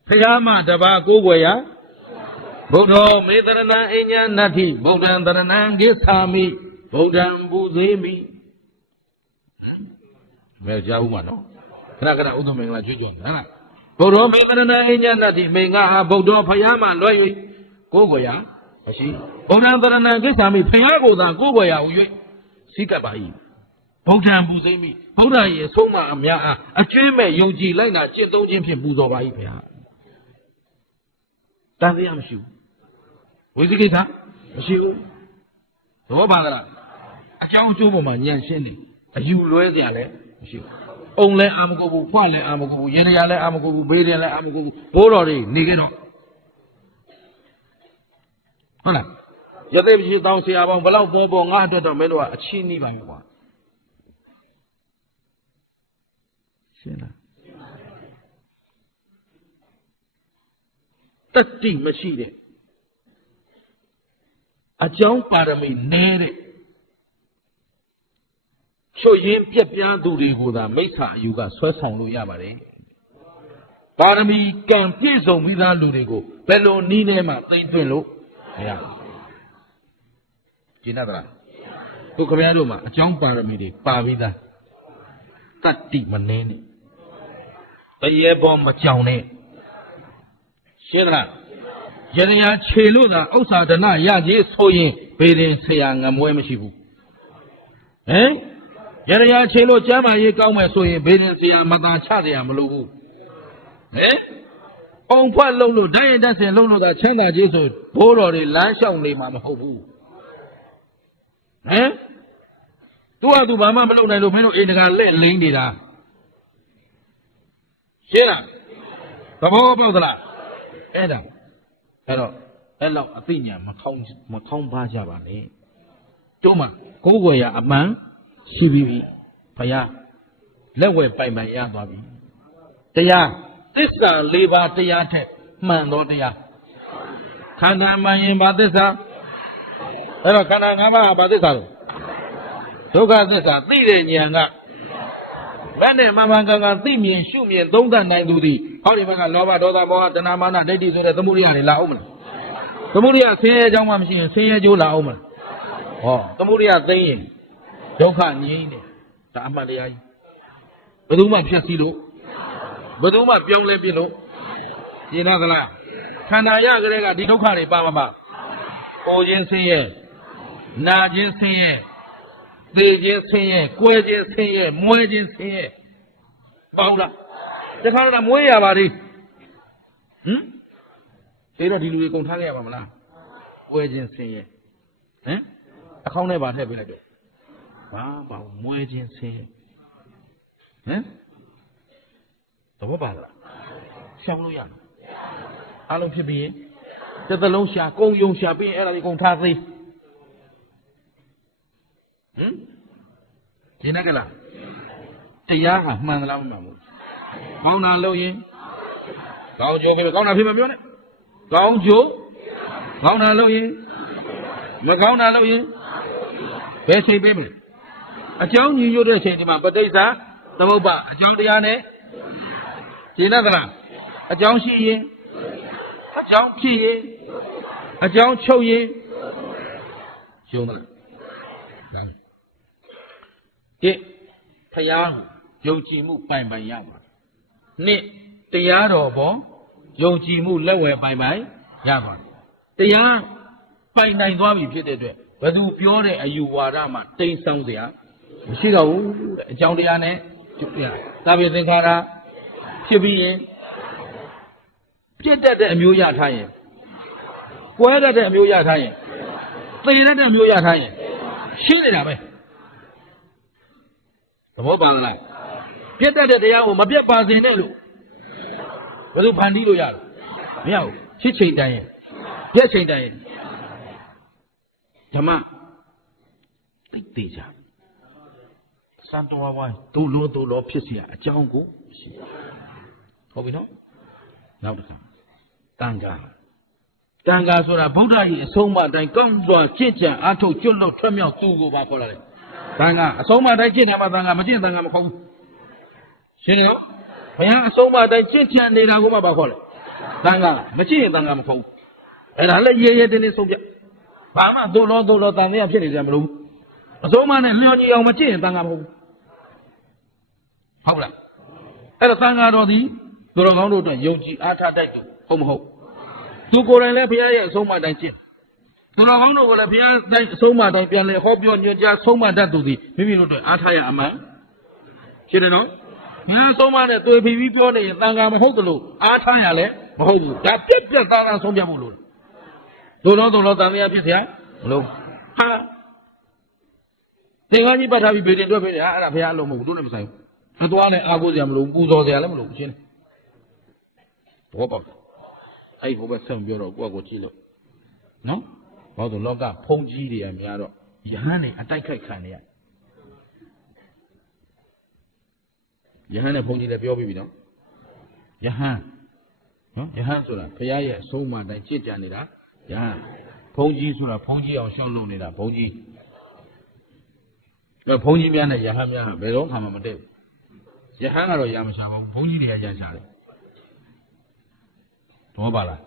ဖရာမတပါးကိုးကွယ်ရဗုဒ္ဓောမေတရဏံအညာနတ္ထိဗုဒ္ဓံတရဏံကိသာမိဗုဒ္ဓံပူဇေမိဘယ်ကြားဦးမှာနော်ခဏဥဒ္ဓမင်္ဂလာကျွတ်ကြော်တယ်ဟုတ်လားဗုဒ္ဓောမေတရဏံအညာနတ္ထိမေငါဟာဗုဒ္ဓောဖရာမလွှဲ၍ကိုးကွယ်ရမရှိဗုဒ္ဓံတရဏံကိသာမိဖရာကိုသာကိုးကွယ်ရဟူ၍စိကပ်ပါ၏ဗုဒ္ဓံပူဇေမိဗုဒ္ဓရဲ့အဆုံးအမအများအားအကျွမ်းမဲ့ယုံကြည်လိုက်တာကျင့်သုံးခြင်းဖြင့်ပူဇော်ပါ၏ဗျာတန်တရားမရှိဘူးဝိသိကိစ္စမရှိဘူးသဘောပါလားအကြောင်းအကျိုးပေါ်မှာဉာဏ်ရှင်းတယ်အယူလွဲစရာလည်းမရှိဘူးအုံလည်းအာမကိုဘူးဖွလည်းအာမကိုဘူးရေရလည်းအာမကိုဘူးဘေးတယ်လည်းအာမကိုဘူးဘိုးတော်တွေနေကြတော့ဟုတ်လားရသေးပြီတောင်းဆရာပေါင်းဘလောက်ပေါ်ငါအတွက်တော့မင်းတို့ကအချင်းနှီးပါပြီကွာရှင်းလားတတိမရှိတဲ့အကြောင်းပါရမီနည်းတဲ့ချွတ်ရင်းပြက်ပြားသူတွေကိုသာမိစ္ဆာအယူကဆွဲဆောင်လို့ရပါတယ်ပါရမီကံပြည့်စုံပြီးသားလူတွေကိုဘယ်လိုနည်းနဲ့မှသိမ့်သွင်းလို့မရဘူးကျင့်တတ်သလားသူခင်ဗျားတို့မှာအကြောင်းပါရမီတွေပါပြီးသားတတိမနှင်းနဲ့တရေပေါ်မကြောင်နဲ့ရှင်းလားရရခြေလို့သာဥစ္စာဒနာရကြီးဆိုရင်ဘေးရင်ဆရာငမွဲမရှိဘူးဟမ်ရရခြေလို့ကျမ်းမာရေးကောင်းမယ်ဆိုရင်ဘေးရင်ဆရာမသာချဆရာမလိုဘူးဟမ်အုံဖွက်လုံးလို့ဓာတ်ရင်ဓာတ်စင်လုံးလို့သာချမ်းသာကြီးဆိုဘိုးတော်တွေလမ်းလျှောက်နေမှာမဟုတ်ဘူးဟမ်သူကသူဘာမှမလုပ်နိုင်လို့မင်းတို့အိမ်တကာလက်လိမ့်နေတာ ရှင်းလားသဘောပေါက်သလားအဲ့တော့အဲ့လောက်အသိဉာဏ်မခေါင်းပါကြပါနဲ့တို့မှကိုယ်ွယ်ရအမှန်ရှိပြီဘုရားလက်ဝဲပိုင်ရသွားပြီတရားသစ္စာ၄ပါးတရားထက်မှန်သောတရားခန္ဓာမှန်ရင်ဘာသစ္စာအဲ့တော့ခန္ဓာ၅ပါးဘာသစ္စာလဲဒုက္ခသစ္စာသိတဲ့ဉာဏ်ကဘယ်နဲ့မှန်ကန်သိမြင်ရှုမြင်သုံးသပ်နိုင်သူသည်ဟောဒီဘက်ကလောဘဒေါသမောဟတဏှာမာနဒိဋ္ဌိဆိုတဲ့သမုဒိယတွေလာအောင်မလားသမုဒိယဆင်းရဲကြောင်းမှမရှိရင်ဆင်းရဲကျိုးလာအောင်မလားဟောသမုဒိယသိရင်ဒုက္ခငြိမ်းတယ်ဒါအမှန်တရားကြီးဘယ်သူမှဖြတ်စည်းလို့ဘယ်သူမှပြောင်းလဲပြလို့ရှင်းသလားခန္ဓာရကလေးကဒီဒုက္ခတွေပါမပါကိုယ်ချင်းဆင်းရဲနာချင်းဆင်းရဲသေခြင်းဆင်းရဲ၊ကွဲခြင်းဆင်းရဲ၊မွဲခြင်းဆင်းရဲပေါင်းလားတခါတော့မွေးရပါသေးဟင်ဒါတော့ဒီလူတွေကုန်ထားခဲ့ရပါမလားကွဲခြင်းဆင်းရဲဟမ်အခေါင်းထဲပါထည့်ပေးလိုက်တော့ဘာမွဲခြင်းဆင်းရဲဟမ်သဘောပါလားရှောင်လို့ရလားအားလုံးဖြစ်ပြီးရင်တစ်သလုံးရှာကုံယုံရှာပြီးရင်အဲ့ဒါဒီကုန်ထားသေးရှင်းကြလားတရားဟာမှန်သလားမမှန်ဘူးကောင်းတာလုပ်ရင်ကောင်းကျိုးပဲကောင်းတာဖြစ်မပြောနဲ့ကောင်းကျိုးကောင်းတာလုပ်ရင်မကောင်းတာလုပ်ရင်ဘယ်ချိန်ပေးမလဲအကြောင်းညီညွတ်တဲ့ချိန်ဒီမှာပဋိစ္စသမုပ္ပါအကြောင်းတရားနဲ့ရှင်းသလားအကြောင်းရှိရင်အကြောင်းဖြစ်ရင်အကြောင်းချုပ်ရင်ရှုံးသလားဒါကဲဖယားယုံကြည်မှုပိုင်ရပါနှစ်တရားတော်ပေါ်ယုံကြည်မှုလက်ဝဲပိုင်ရပါတရားပိုင်နိုင်သွားပြီဖြစ်တဲ့အတွက်ဘယ်သူပြောတဲ့အယူဝါဒမှတိမ်ဆောင်းစရာမရှိတော့ဘူးတဲ့အကြောင်းတရားနဲ့သာဝေသင်္ခါရဖြစ်ပြီးရင်ပြည့်တတ်တဲ့အမျိုးရထားရင်ကွဲတတ်တဲ့အမျိုးရထားရင်သေတတ်တဲ့အမျိုးရထားရင်ရှင်းနေတာပဲသဘောပါလားပြတ်တတ်တဲ့တရားကိုမပြတ်ပါစေနဲ့လို့ဘယ်လိုဖန်တီးလို့ရလဲမရဘူးချစ်ချိန်တိုင်းရင်ပြတ်ချိန်တိုင်းရင်ဓမ္မသိကြစံတော်ဝိုင်းဒုလောဖြစ်เสียအကြောင်းကိုရှိဟုတ်ပြီနော်နောက်တစ်ခါတန်ခါဆိုတာဗုဒ္ဓရဲ့အဆုံးအမတိုင်းကောင်းစွာကျင့်ကြံအားထုတ်ကျွတ်လွတ်ထွက်မြောက်သူကိုပါခေါ်လာတယ်တန်ခါအဆုံးအမတိုင်းကျင့်တယ်မှာတန်ခါမကျင့်တန်ခါမခေါ်ဘူးရှင်းတယ်နော်ဘုရားအဆုံးအမတိုင်းကျင့်ကြံနေတာကိုမှပါခေါ်တယ်တန်ခါမကျင့်ရင်တန်ခါမခေါ်ဘူးအဲ့ဒါလည်းရဲတင်းဆုံးပြဘာမှသို့လောတန်တရားဖြစ်နေကြမလို့အဆုံးအမနဲ့လျော်ညီအောင်မကျင့်ရင်တန်ခါမဟုတ်ဘူးဟုတ်လားအဲ့တော့တန်ခါတော်သည်သူတော်ကောင်းတို့အတွက်ယုံကြည်အားထားတတ်သူဟုတ်မဟုတ်သူကိုယ်တိုင်လည်းဘုရားရဲ့အဆုံးအမတိုင်းကျင့်သူတော်ကောင်းတို့ကလည်းဘုရားတိုင်းအဆုံးအမတိုင်းပြန်လဲဟောပြောညွှန်ကြားဆုံးမတတ်သူသည်မိမိတို့အတွက်အားထားရအမှန်ရှင်းတယ်နော်ဘုရားဆုံးမနဲ့တွေ့ပြီးပြောနေရင်တန်ခါမဟုတ်သလိုအားထားရလဲမဟုတ်ဘူးဒါပြက်သားဆုံးပြဖို့လို့သို့တော့တန်တရားဖြစ်เสียမလို့ဟာသင်္ကန်းကြီးပတ်ထားပြီးဗေဒင်တွက်ပေးတယ်ဟာအဲ့ဒါဘုရားအလုံးမဟုတ်ဘူးတို့လည်းမဆိုင်ဘူးအသွားနဲ့အားကိုးစရာမလိုဘူးပူဇော်စရာလည်းမလိုဘူးရှင်းတယ်ဘောပေါက်အဲ့ဘုဘဆက်ပြောတော့ကိုယ့်ကိုကြည့်လို့နော်ဘာလို့လောကဖုံးကြီးတွေကများတော့ယဟန်နေအတိုက်ခိုက်ခံနေရယဟန်နဲ့ဖုံးကြီးလည်းပြောပြီးပြီနော်ယဟန်နော်ယဟန်ဆိုတာဘုရားရဲ့အဆုံးအမတိုင်းကြည်ကြံနေတာယဟန်ဖုံးကြီးဆိုတာဖုံးကြီးအောင်ရှော့လုပ်နေတာဘုံကြီးဘုံကြီးများနဲ့ယဟန်များဘယ်တော့မှမတည့်ဘူးယဟန်ကတော့ရာမရှာပါဘူးဘုံကြီးတွေကရရှာတယ်တော့ပါလား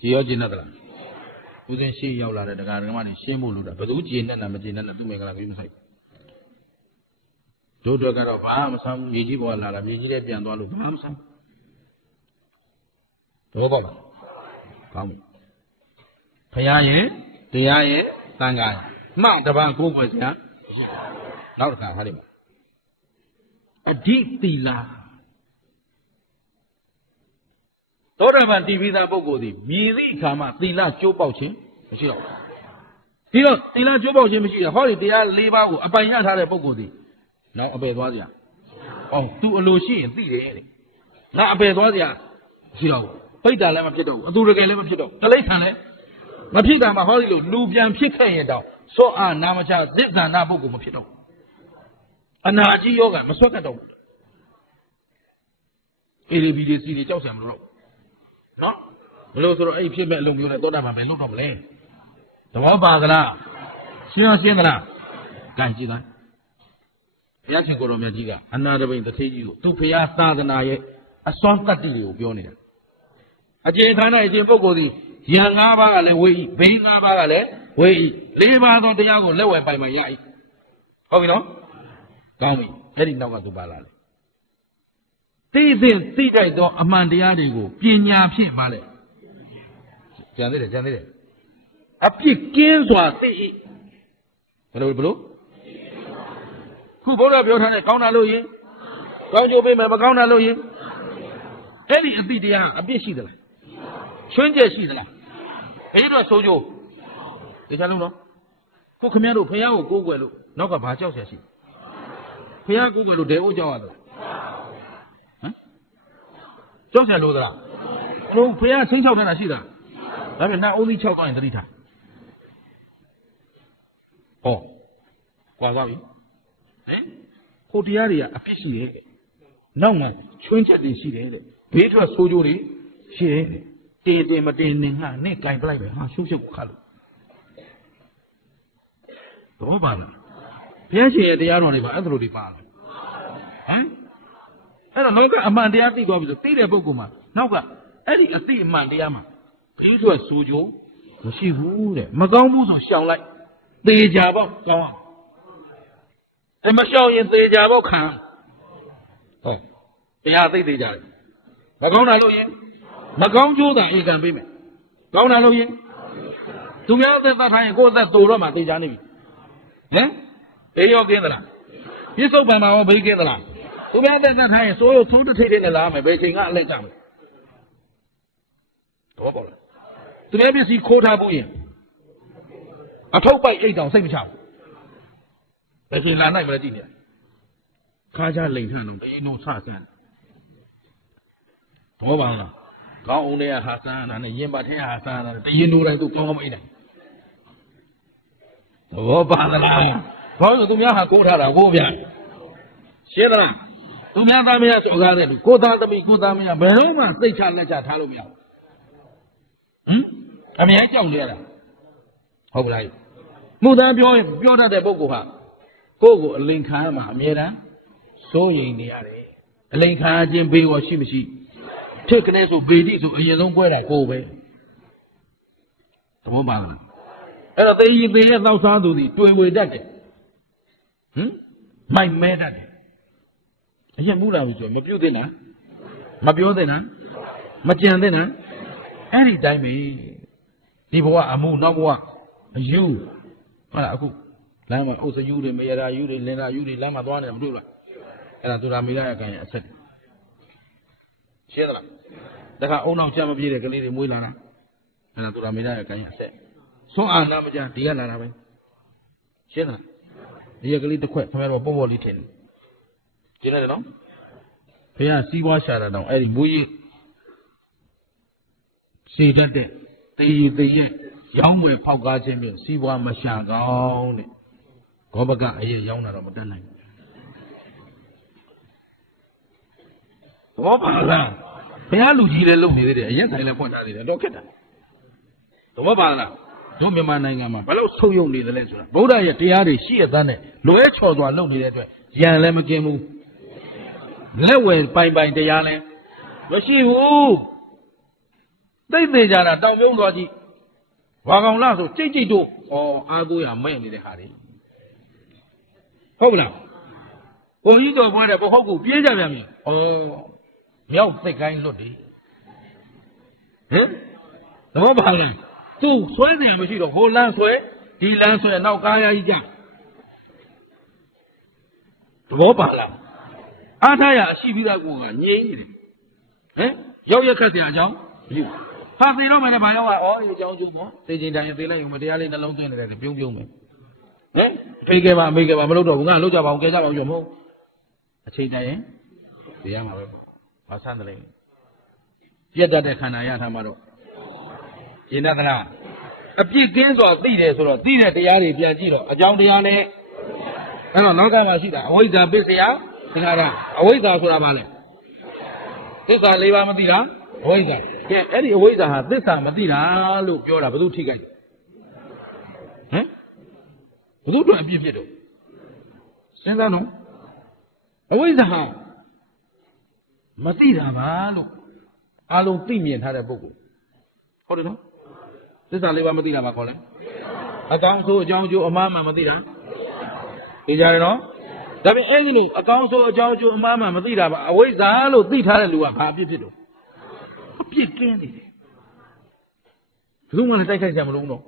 ကြည်ရောကျင့်တတ်လားဦးစင်းရှေ့ရောက်လာတဲ့တရားဓမ္မတွေရှင်းဖို့လို့တာဘယ်သူကျင့်တတ်တာမကျင့်တတ်တာသူ့မင်္ဂလာပြီးမဆိုင်တို့တော့ကတော့ဘာမှမဆောင်ဘူးမြေကြီးပေါ်လာတာမြေကြီးလည်းပြန်သွားလို့ဘာမှမဆောင်တော့ပါလားကောင်းပြီဘုရားရဲ့တရားရဲ့သံဃာမှတပန်းကိုယ်ွယ်စရာနောက်တစ်ခါဟာလိမ့်မယ်အဓိသီလသောတာပန်တည်ပြီးသားပုဂ္ဂိုလ်သည်မြည်သည့်အခါမှသီလကျိုးပေါက်ခြင်းမရှိတော့ဘူးဒီတော့သီလကျိုးပေါက်ခြင်းမရှိတော့ဟောဒီတရား၄ပါးကိုအပိုင်ရထားတဲ့ပုဂ္ဂိုလ်သည်နောက်အပယ်သွားစရာ သူအလိုရှိရင်သိတယ်တဲ့ငါအပယ်သွားစရာရှိတော့ပိတ်တာလည်းမဖြစ်တော့ဘူးအတူတကယ်လည်းမဖြစ်တော့တလိษံလည်းမဖြစ်တာမှဟောဒီလိုလူပြန်ဖြစ်ခဲ့ရင်တော့စောအာနာမချသစ္စာနာပုဂ္ဂိုလ်မဖြစ်တော့အနာကြီးယောဂမဆွတ်ကတ်တော့ဘူးအေဒီဘီဒီစီတွေကြောက်ဆံမလို့နော်ဘလို့ဆိုတော့အဲ့ဖြစ်မဲ့အလုံးမျိုးနဲ့သောတာပန်ပဲလွတ်တော့မလဲသဘောပါကလားရှင်းသလားကြင်ကြည့်သားဘုရားရှင်ကိုတော်မြတ်ကြီးကအနာတပိန်တထေးကြီးကိုသူဖရာသာသနာရဲ့အစွမ်းတတ္တိတွေကိုပြောနေတာအကျဉ်းခါနဲ့အကျဉ်းပုဂ္ဂိုလ်ဒီယံ၅ပါးကလည်းဝေဤဘိန်း၅ပါးကလည်းဝေဤ၄ပါးသောတရားကိုလက်ဝယ်ပိုင်ပိုင်ရဤဟုတ်ပြီနော်ကောင်းပြီအဲ့ဒီနောက်ကသူပါလာတယ်သိသိတိုက်သောအမှန်တရားတွေကိုပညာဖြင့်ပါလေကြံသေးတယ်အပြစ်ကင်းစွာသိဤဘယ်လိုခုဘုရားပြောထားတဲ့ကောင်းတာလို့ရင်ကောင်းကျိုးပေးမယ်မကောင်းတာလို့ရင်အဲ့ဒီအတိတရားအပြစ်ရှိသလားချွင်းချက်ရှိသလားဘေးတော့ဆိုးကျိုးဒီချလုံးနော်ခုခမရတို့ဖះကိုကိုးကွယ်လို့နောက်ကဘာကြောက်เสียရှိဖះကိုးကွယ်လို့ဒေအိုးကြောက်ရတယ်ဟမ်ကြောက်เสียလို့သလားဘုဖះချင်းချောက်နေတာရှိတာဒါပေမဲ့နောက်အုံးသီး6ကောင်းရင်သတိထားဟောကွာသွားပြီဟင်ခိုတရားတွေကအပြစ်ရှိရဲ့နောက်မှချွင်းချက်တွေရှိတယ်တဲ့ဘေးထွက်ဆိုးကျိုးတွေရှိတယ်တင်မတင်နေငါနဲ့ကြိုင်ပလိုက်ပဲဟာရှုပ်ခါလို့တော့ပါလားဘုရားရှင်ရဲ့တရားတော်တွေပါအဲ့လိုတွေပါလားဟမ်အဲ့တော့နောက်ကအမှန်တရားသိသွားပြီဆိုသိတဲ့ပုဂ္ဂိုလ်မှာနောက်ကအဲ့ဒီအသိအမှန်တရားမှာဘေးထွက်ဆိုးကျိုးမရှိဘူးတဲ့မကောင်းဘူးဆိုရှောင်လိုက်သေချာပေါ့ကောင်းအောင်ဒါမရှောင်ရင်သေချာပေါ့ခံဟောတရားသိသေးကြတယ်မကောင်းတာလို့ရင်မကောင်းကျိုးတာအေကံပေးမယ်ကောင်းတာလို့ရင်သူများအသက်သတ်ထားရင်ကိုယ်အသက်သို့တော့မှသေချာနေပြီဟမ်ဘေးရောကင်းသလားပြစ္ဆုတ်ပံမှာရောဘေးကင်းသလားသူများအသက်သတ်ထားရင်စိုးလို့သုံးတစ်ထိပ်နဲ့လာမယ်ဘယ်ချိန်ကအလက်ကြမယ်တော့ပေါ့လားသူများပစ္စည်းခိုးထားဖို့ရင်အထုပ်ပိုက်အိတ်တောင်စိတ်မချဘူးဘယ်ချိန်လာနိုင်မလဲကြည့်နေခါကြလိန်ထတော့အင်းတို့ဆဆန်းတော့ပါလားကောင်းအောင်တဲ့ဟာဆန်းတာနဲ့ရင်ပါထဲဟာဆန်းတာတရင်တို့တိုင်းသူကောင်းကောင်းအိတ်တယ်တော့ပါလားဘာလို့သူများဟာကိုးထားတာကိုးပြန်ရှင်းသလားသူများသားမရစော်ကားတဲ့လူကိုသားသမီးကိုသားမရဘယ်တော့မှစိတ်ချလက်ချထားလို့မရဘူးဟမ်အမြဲကြောက်နေရတာဟုတ်ပလားမှုသားပြောတတ်တဲ့ပုဂ္ဂိုလ်ဟာကိုယ့်ကိုအလိန်ခံမှာအမြဲတမ်းစိုးရိမ်နေရတယ်အလိန်ခံခြင်းဘေးရောရှိမရှိထစ်ကနေဆိုဘေတိဆိုအရင်ဆုံးပွဲတာကိုပဲသဘောပါလားအဲ့တော့သေရင်သေရဲ့သောက်စားသူသည်တွေ့ဝေတတ်တယ်ဟမ်မိုက်မဲတတ်တယ်အရင်မှုလာပြီဆိုမပြုတ်သင့်တာမပြောသင့်တာမကြံသင့်တာအဲ့ဒီတိုင်းပဲဒီဘဝအမှုနောက်ဘဝအယူဟုတ်လားအခုလမ်းမှာအုပ်စယူတွေမရတာယူတွေလင်တာယူတွေလမ်းမှာသွားနေမတွေ့လားအဲ့ဒါသူရာမိသားရဲ့ကံရဲ့အဆက်ရှင်းသလားတခါအုံနောက်ချက်မပြေတဲ့ကလေးတွေမွေးလာတာအဲ့ဒါသူရာမိသားရဲ့ကံရဲ့အဆက်ဆုံးအာနာမကြဒီကလာတာပဲရှင်းသလားဒီကလေးတစ်ခွက်ခင်ဗျားတို့ပေါ့ပေါ့လေးထင်တယ်ရှင်းတယ်နော်ဖေကစီးပွားရှာတာတော့အဲ့ဒီမူကြီးရှည်တတ်တဲ့တေးသေးရဲ့ရောင်းဝယ်ဖောက်ကားခြင်းမျိုးစီးပွားမရှာကောင်းတဲ့ဂောဘကအရေးရောင်းတာတော့မတတ်နိုင်ဘူးဘောပါလားဘုရားလူကြီးလည်းလုပ်နေသေးတယ်အရက်ဆိုင်လည်းဖွင့်ထားသေးတယ်တော့ခက်တာဘောပါလားတို့မြန်မာနိုင်ငံမှာဘယ်လိုဆုပ်ယုပ်နေသလဲဆိုတာဗုဒ္ဓရဲ့တရားတွေရှိရတဲ့နဲ့လွဲချော်စွာလုပ်နေတဲ့အတွက်ရန်လည်းမกินဘူးလက်ဝယ်ပိုင်တရားလည်းမရှိဘူးသိသေးကြတာတောင်ပြုံးသွားကြည့်ဝါကောင်လားဆိုကြိတ်တို့အားကိုးရမဲ့နေတဲ့ဟာတွေဟုတ်လားဘုံကြီးတော်ပွဲတယ်ဘဟုတ်ကူပြေးကြပြန်ပြီမြောက်သိက်ကိုင်းလွတ်တယ်ဟင်တော့ပါလားသူဆွဲနေမရှိတော့ဟိုလမ်းဆွဲဒီလမ်းဆွဲနောက်ကားရကြီးကြတော့ပါလားအားထားရအရှိပြီးသားကိုကငြိမ့်နေတယ်ဟင်ရောက်ရက်ခက်စရာအကြောင်းမရှိဘူးဟာသေတော့မယ်နဲ့ဘာရောက်ဒီအကြောင်းကျိုးပေါ့သေချင်းတိုင်းသေလိုက်ရုံမတရားလေးနှလုံးသွင်းနေတယ်ပြုံးမယ်ဟင်ဖေးခဲ့ပါအမေခဲ့ပါမလုပ်တော့ဘူးငါလုပ်ကြပါအောင်ကဲကြပါအောင်ရောမဟုတ် အချိန်တိုင်းရင်တရားမှာပဲပေါ့ဘာဆန်းတယ်လဲပြတ်တတ်တဲ့ခန္ဓာရထားမှာတော့ရင်တတ်သလားအပြစ်ကင်းစွာသိတယ်ဆိုတော့သိတဲ့တရားတွေပြန်ကြည့်တော့အကြောင်းတရားနဲ့အဲ့တော့နောက်ကမှာရှိတာအဝိဇ္ဇာပစ္စယသင်္ခါရအဝိဇ္ဇာဆိုတာဘာလဲသစ္စာ၄ပါးမသိတာအဝိဇ္ဇာကဲအဲ့ဒီအဝိဇ္ဇာဟာသစ္စာမသိတာလို့ပြောတာဘယ်သူထိခိုက်လဲဟမ်ဘယ်သူတို့အပြစ်ဖြစ်တော့စဉ်းစားနော်အဝိဇ္ဇာဟာမသိတာပါလို့အလုံးသိမြင်ထားတဲ့ပုဂ္ဂိုလ်ဟုတ်တယ်နော်သစ္စာ၄ပါးမသိတာပါခေါ်လဲအကောင်းဆိုးအကြောင်းအကျိုးအမှားမှန်မသိတာသိကြတယ်နော်ဒါပေမဲ့အဲ့ဒီလိုအကောင်းဆိုးအကြောင်းအကျိုးအမှားမှန်မသိတာပါအဝိဇ္ဇာလို့သိထားတဲ့လူကဘာအပြစ်ဖြစ်တော့အပြစ်ကင်းနေတယ်ဘယ်သူမှလည်းတိုက်ခိုက်ကြမလို့နော်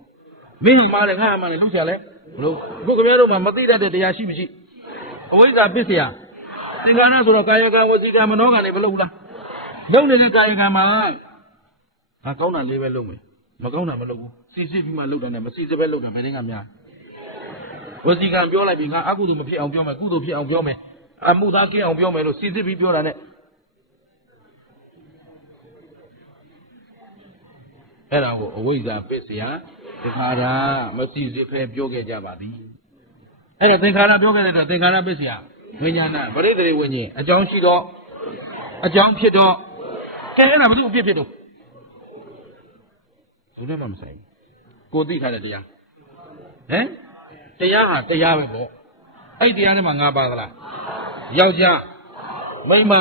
မင်းကမှားတယ်ငါမှလည်းလုပ်ချင်လဲမလို့ခုခင်ဗျားတို့မှမသိတတ်တဲ့တရားရှိမရှိအဝိဇ္ဇာပစ္စယသင်္ခါရဆိုတော့ကာယကံဝစီကံမနောကံတွေမလုပ်ဘူးလားလုပ်နေတဲ့ကာယကံမှာဟာကောင်းတာလေးပဲလုပ်မယ်မကောင်းတာမလုပ်ဘူးစီစစ်ပြီးမှလုပ်တယ်နဲ့မစီစစ်ပဲလုပ်တယ်ဘယ်တင်းကများဝစီကံပြောလိုက်ပြီးငါအကုသိုလ်မဖြစ်အောင်ပြောမယ်ကုသိုလ်ဖြစ်အောင်ပြောမယ်အမှုသားကင်းအောင်ပြောမယ်လို့စီစစ်ပြီးပြောတာနဲ့အဲ့ဒါကိုအဝိဇ္ဇာပစ္စယသင်္ခါရမစီစစ်ပဲပြောခဲ့ကြပါသည်အဲ့ဒါသင်္ခါရပြောခဲ့တဲ့တော့သင်္ခါရပစ္စယဝိညာဏပရိသေဝိညာဉ်အကြောင်းရှိတော့အကြောင်းဖြစ်တော့ကဲအဲ့ဒါဘာလို့အပြစ်ဖြစ်တော့ဘယ်နဲ့မှမဆိုင်ကိုသိထားတဲ့တရားဟမ်တရားဟာတရားပဲပေါ့အဲ့တရားထဲမှာငါပါသလားယောက်ျားမိန်းမ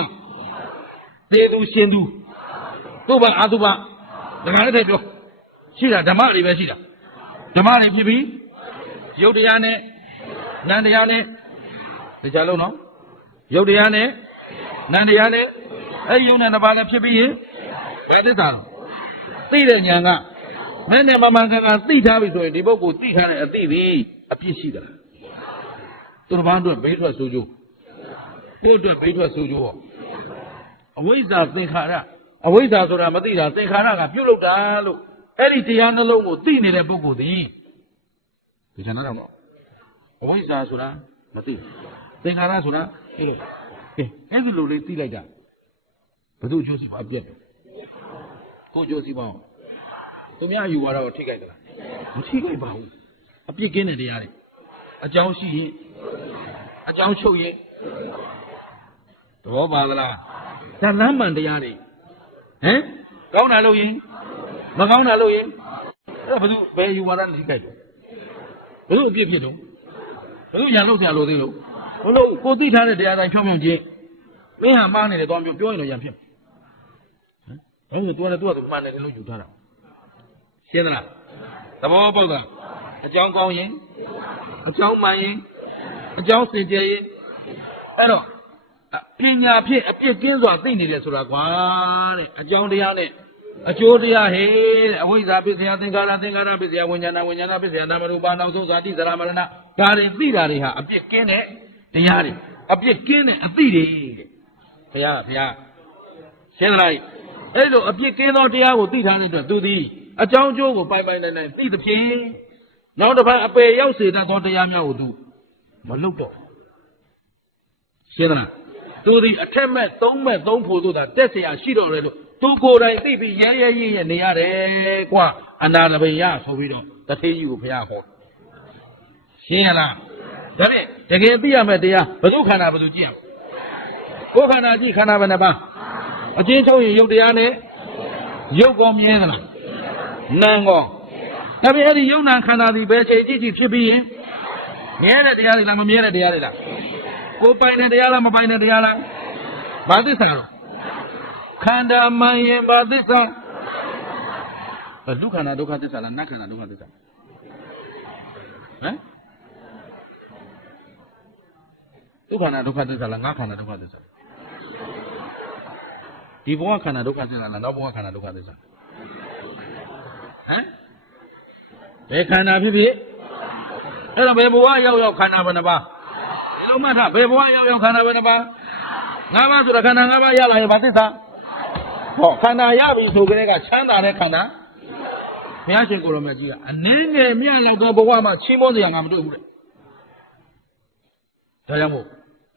သေသူရှင်သူသူ့ဘာအသူ့ဘာဒါကလည်းတည်းပြောရှိတာဓမ္မတွေပဲရှိတာဓမ္မတွေဖြစ်ပြီးရုပ်တရားနဲ့နံတရားနဲ့ဒီကြလုံးနော်ရုပ်တရားနဲ့နံတရားနဲ့အဲ့ရုပ်နဲ့တစ်ပါးလည်းဖြစ်ပြီးရင်ဘယ်သစ္စာသိတဲ့ဉာဏ်ကမင်းနဲ့မမှန်ကန်ကန်သိထားပြီဆိုရင်ဒီပုဂ္ဂိုလ်သိထားတဲ့အသိသည်အပြစ်ရှိတာသူတစ်ပါးအတွက်ဘေးထွက်ဆိုးကျိုးကိုယ့်အတွက်ဘေးထွက်ဆိုးကျိုးဟောအဝိဇ္ဇာသင်္ခါရအဝိဇ္ဇာဆိုတာမသိတာသင်္ခါရကပြုတ်လောက်တာလို့အဲ့ဒီတရားနှလုံးကိုသိနေတဲ့ပုဂ္ဂိုလ်သည်ဒီချမ်းတော့အဝိဇ္ဇာဆိုတာမသိသင်္ခါရဆိုတာအဲ့လိုကဲအဲ့ဒီလိုလေးသိလိုက်တာဘယ်သူအကျိုးစီးပွားပြတ်တယ်ကိုအကျိုးစီးပွားသူများယူသွားတော့ထိခိုက်သလားမထိခိုက်ပါဘူးအပြစ်ကင်းတဲ့တရားတွေအကြောင်းရှိရင်အကြောင်းချုပ်ရင်သဘောပါသလားဒါလမ်းမှန်တရားတွေဟမ်ကောင်းတာလို့ရင်မကောင်းတာလို့ရင်အဲ့ဒါဘယ်ယူသွားတာထိခိုက်တယ်ဘယ်လိုအပြစ်ဖြစ်တော့ဘယ်လိုညာလို့ဆရာလို့သေးလို့ဘလို့ကိုသိထားတဲ့တရားတိုင်းဖြောင်းဖြောင်းချင်းမင်းဟာမှားနေတယ်တော့ပြောရင်တော့ရံဖြစ်ဟမ်ဘာလို့သူကမှန်တယ်လို့ယူထားတာရှင်းသလားသဘောပေါက်တာအကြောင်းကောင်းရင်အကြောင်းမှန်ရင်အကြောင်းစင်ကြယ်ရင်အဲ့တော့ပညာဖြင့်အပြစ်ကင်းစွာသိနေတယ်ဆိုတာကွာတဲ့အကြောင်းတရားနဲ့အကျိုးတရားဟဲ့တဲ့အဝိဇ္ဇာပစ္စယသင်္ခါရသင်္ခါရပစ္စယဝိညာဏဝိညာဏပစ္စယနာမရူပနောက်ဆုံးဇာတိဇရာမရဏဒါတွေသိတာတွေဟာအပြစ်ကင်းတဲ့တရားတွေအပြစ်ကင်းတဲ့အသိတွေတဲ့ဘုရားရှင်းလိုက်အဲ့လိုအပြစ်ကင်းသောတရားကိုသိထားတဲ့အတွက်သူသည်အကြောင်းကျိုးကိုပိုင်ပိုင်နိုင်နိုင်သိသဖြင့်နောက်တစ်ပတ်အပေရောက်စေတတ်သောတရားများကိုသူမလုပ်တော့ရှင်းသလားသူသည်အထက်မဲ့သုံးမဲ့သုံးဖို့ဆိုတာတက်เสียရှိတော့တယ်လို့သူကိုယ်တိုင်သိပြီးရဲနေရတယ်ကွာအနာတပိယဆိုပြီးတော့တထေးကြီးကိုဘုရားဟောရှင်းရလားဒါဖြင့်တကယ်သိရမယ့်တရားဘု து ခန္ဓာဘု து ကြည့်ရမယ်ကိုယ်ခန္ဓာကြည့်ခန္ဓာဘယ်နှပါအချင်းချုပ်ရင်ရုပ်တရားနဲ့ရုပ်ကောမြဲသလားနာမ်ကောဒါဖြင့်အဲ့ဒီယုံနာခန္ဓာဒီဘယ်ချိန်ကြည့်ဖြစ်ပြီးရင်မြဲတဲ့တရားတွေလားမမြဲတဲ့တရားတွေလားကိုပိုင်တဲ့တရားလားမပိုင်တဲ့တရားလားဘာသစ္စာတော့ခန္ဓာမှန်ရင်ဘာသစ္စာဒုက္ခနာဒုက္ခသစ္စာလားနတ်ခန္ဓာဒုက္ခသစ္စာဟမ်ဒုက္ခနာဒုက္ခသစ္စာလားငါခန္ဓာဒုက္ခသစ္စာဒီဘဝခန္ဓာဒုက္ခသစ္စာလားနောက်ဘဝခန္ဓာဒုက္ခသစ္စာဟမ်ဘယ်ခန္ဓာဖြစ်ဖြစ်အဲ့တော့ဘယ်ဘဝရောက်ခန္ဓာဘယ်နှပါဒီလိုမှတ်ထားဘယ်ဘဝရောက်ခန္ဓာဘယ်နှပါငါးပါးဆိုတာခန္ဓာငါးပါးရလာရင်ဘာသစ္စာဟောခန္ဓာရပြီဆိုကြတဲ့ကချမ်းသာတဲ့ခန္ဓာဘုရားရှင်ကိုရောမြတ်ကြီးကအနည်းငယ်မြတ်လောက်သောဘဝမှာချင်းမောစရာငါမတွေ့ဘူးတဲ့ဒါကြောင့်မို့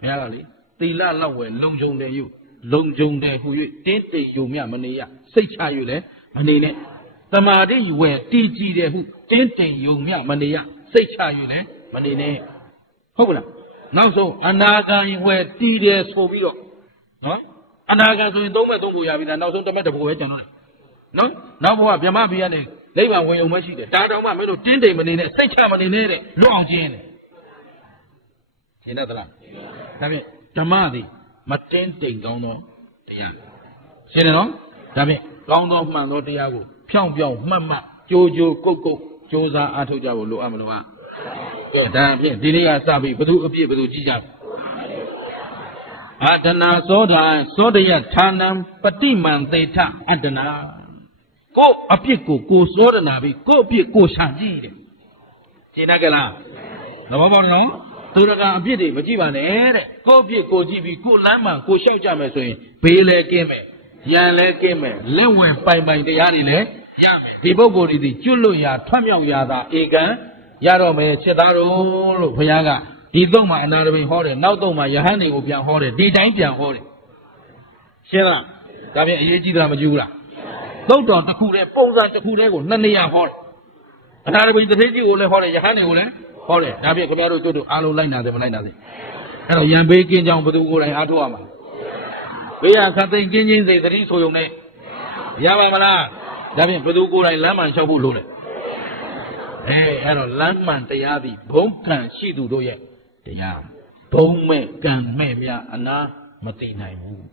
ဘုရားကလေ တီလာလောက်ဝဲလုံကြုံတယ်ယူလုံကြုံတယ်ဟူ၍တင်းတိမ်ယုံမြမနေရစိတ်ချ၍လည်းမနေနဲ့တမာတိဝဲတီကြည်တယ်ဟုတင်းတိမ်ယုံမြမနေရစိတ်ချ၍လည်းမနေနဲ့ဟုတ်ကလားနောက်ဆုံးအနာဂံဝဲတီတယ်ဆိုပြီးတော့နော်အနာဂံဆိုရင်သုံးမဲ့သုံးဖို့ရပြီလားနောက်ဆုံးတစ်မဲ့တစ်ဖို့ပဲကျန်တော့တယ်နော်နောက်ဘဝဗြဟ္မဘီရနဲ့နိဗ္ဗာန်ဝင်ုံမရှိတယ်ဒါတောင်မှမင်းတို့တင်းတိမ်မနေနဲ့စိတ်ချမနေနဲ့တဲ့လွတ်အောင်ကျင်းတယ်ရှင်းတတ်သလားဒါဖြင့်ဓမ္မသည်မတင်းတိမ်ကောင်းသောတရားရှင်းတယ်နော်ဒါဖြင့်ကောင်းသောမှန်သောတရားကိုဖြောင်းဖြောင်းမှတ်မှတ်ကြိုးကြိုးကုတ်ကုတ်ကြိုးစားအားထုတ်ကြဖို့လိုအပ်မလို့ကဲဒါဖြင့်ဒီနေ့ကစပြီးဘသူအပြည့်ဘသူကြည့်ကြအာဒနာသောတာသောတယဌာနံပฏิမံသေထအတ္တနာကိုအပြစ်ကိုသောဒနာပြီးကိုအပြစ်ကိုရှာကြည့်တယ်ရှင်းတတ်ကြလားသဘောပေါက်နော်သူတကအပြစ်တွေမကြည့်ပါနဲ့တဲ့ကိုအပြစ်ကိုကြည့်ပြီးကိုလမ်းမှကိုလျှောက်ကြမယ်ဆိုရင်ဘေးလည်းကင်းမယ်ရန်လည်းကင်းမယ်လက်ဝင်ပိုင်ပိုင်တရားတွေလည်းရမယ်ဒီပုဂ္ဂိုလ်တွေကျွတ်လွတ်ရာထွတ်မြောက်ရာသာဧကံရတော့မယ်ချက်သားတော်လို့ဘုရားကဒီသုံးမှာအနာရမိန်ဟောတယ်နောက်သုံးမှာယဟန်တွေကိုပြန်ဟောတယ်ဒီတိုင်းပြန်ဟောတယ်ရှင်းလားဒါပြန်အရေးကြီးတာမကြည့်ဘူးလားသုတ်တော်တစ်ခုတည်းပုံစံတစ်ခုတည်းကိုနှစ်နေရာဟောတယ်အနာရမိန်တစ်သေးကြီးကိုလည်းဟောတယ်ယဟန်တွေကိုလည်းဟောတယ်ဒါပြန်ခင်ဗျားတို့တို့အားလုံးလိုက်နာတယ်မလိုက်နာတယ်အဲ့တော့ရံဘေးကင်းကြောင်းဘယ်သူကိုယ်တိုင်အားထုတ်ရမှာဘေးကခတ်သိမ်းကင်းချင်းစိတ်သတိဆိုုံနဲ့ရပါမလားဒါပြန်ဘယ်သူကိုယ်တိုင်လမ်းမှန်လျှောက်ဖို့လိုတယ်အဲ့တော့လမ်းမှန်တရားသည်ဘုံကံရှိသူတို့ရဲ့တရားဘုံမဲ့ကံမဲ့များအနာမသိနိုင်ဘူး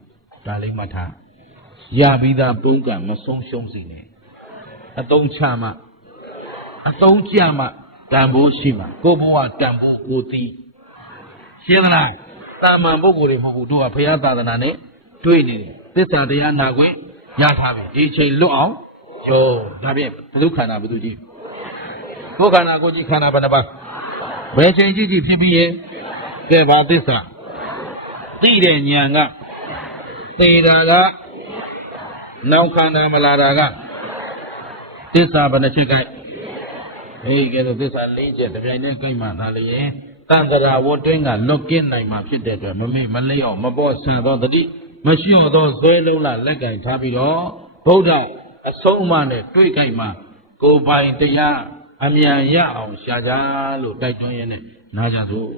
ဒါလေးမှတ်ထားရပြီးသားဘုံကံမဆုံးရှုံးစေနဲ့အတုံးချမှအတုံးကြမှတန်ဖိုးရှိမှကိုဘဝတန်ဖိုးကိုသိရှင်းလားတာမန်ပုဂ္ဂိုလ်တွေမဟုတ်ဘူးတို့ကဘုရားသာသနာနဲ့တွေ့နေတယ်သစ္စာတရားနာခွင့်ရထားပြီဒီချိန်လွတ်အောင်ယောဒါဖြင့်ဘုဒ္ဓခန္ဓာဘုသူကြီးကိုယ်ခန္ဓာကိုယ်ကြီးခန္ဓာဘယ်နှပါဘယ်ချိန်ကြီးဖြစ်ပြီးရဲ့ကဲဘာသစ္စာသိတဲ့ဉာဏ်ကသေတာကနောက်ခန္ဓာမလာတာကသစ္စာဘယ်နှချက်ကဲကဲတော့သစ္စာ၄ချက်တစ်ပြိုင်တည်းကြိုက်မှသာလေတန်တရာဝတ်တွင်းကလွတ်ကင်းနိုင်မှာဖြစ်တဲ့အတွက်မမေ့မလဲအောင်မပေါ်ဆန်သောတတိမလျှော့သောဇွဲလုံးလာလက်ကင်ထားပြီးတော့ဗုဒ္ဓအဆုံးအမနဲ့တွေ့ကြိုက်မှကိုယ်ပိုင်တရားအမြန်ရအောင်ရှာကြလို့တိုက်တွန်းရင်းနဲ့နားကြစို့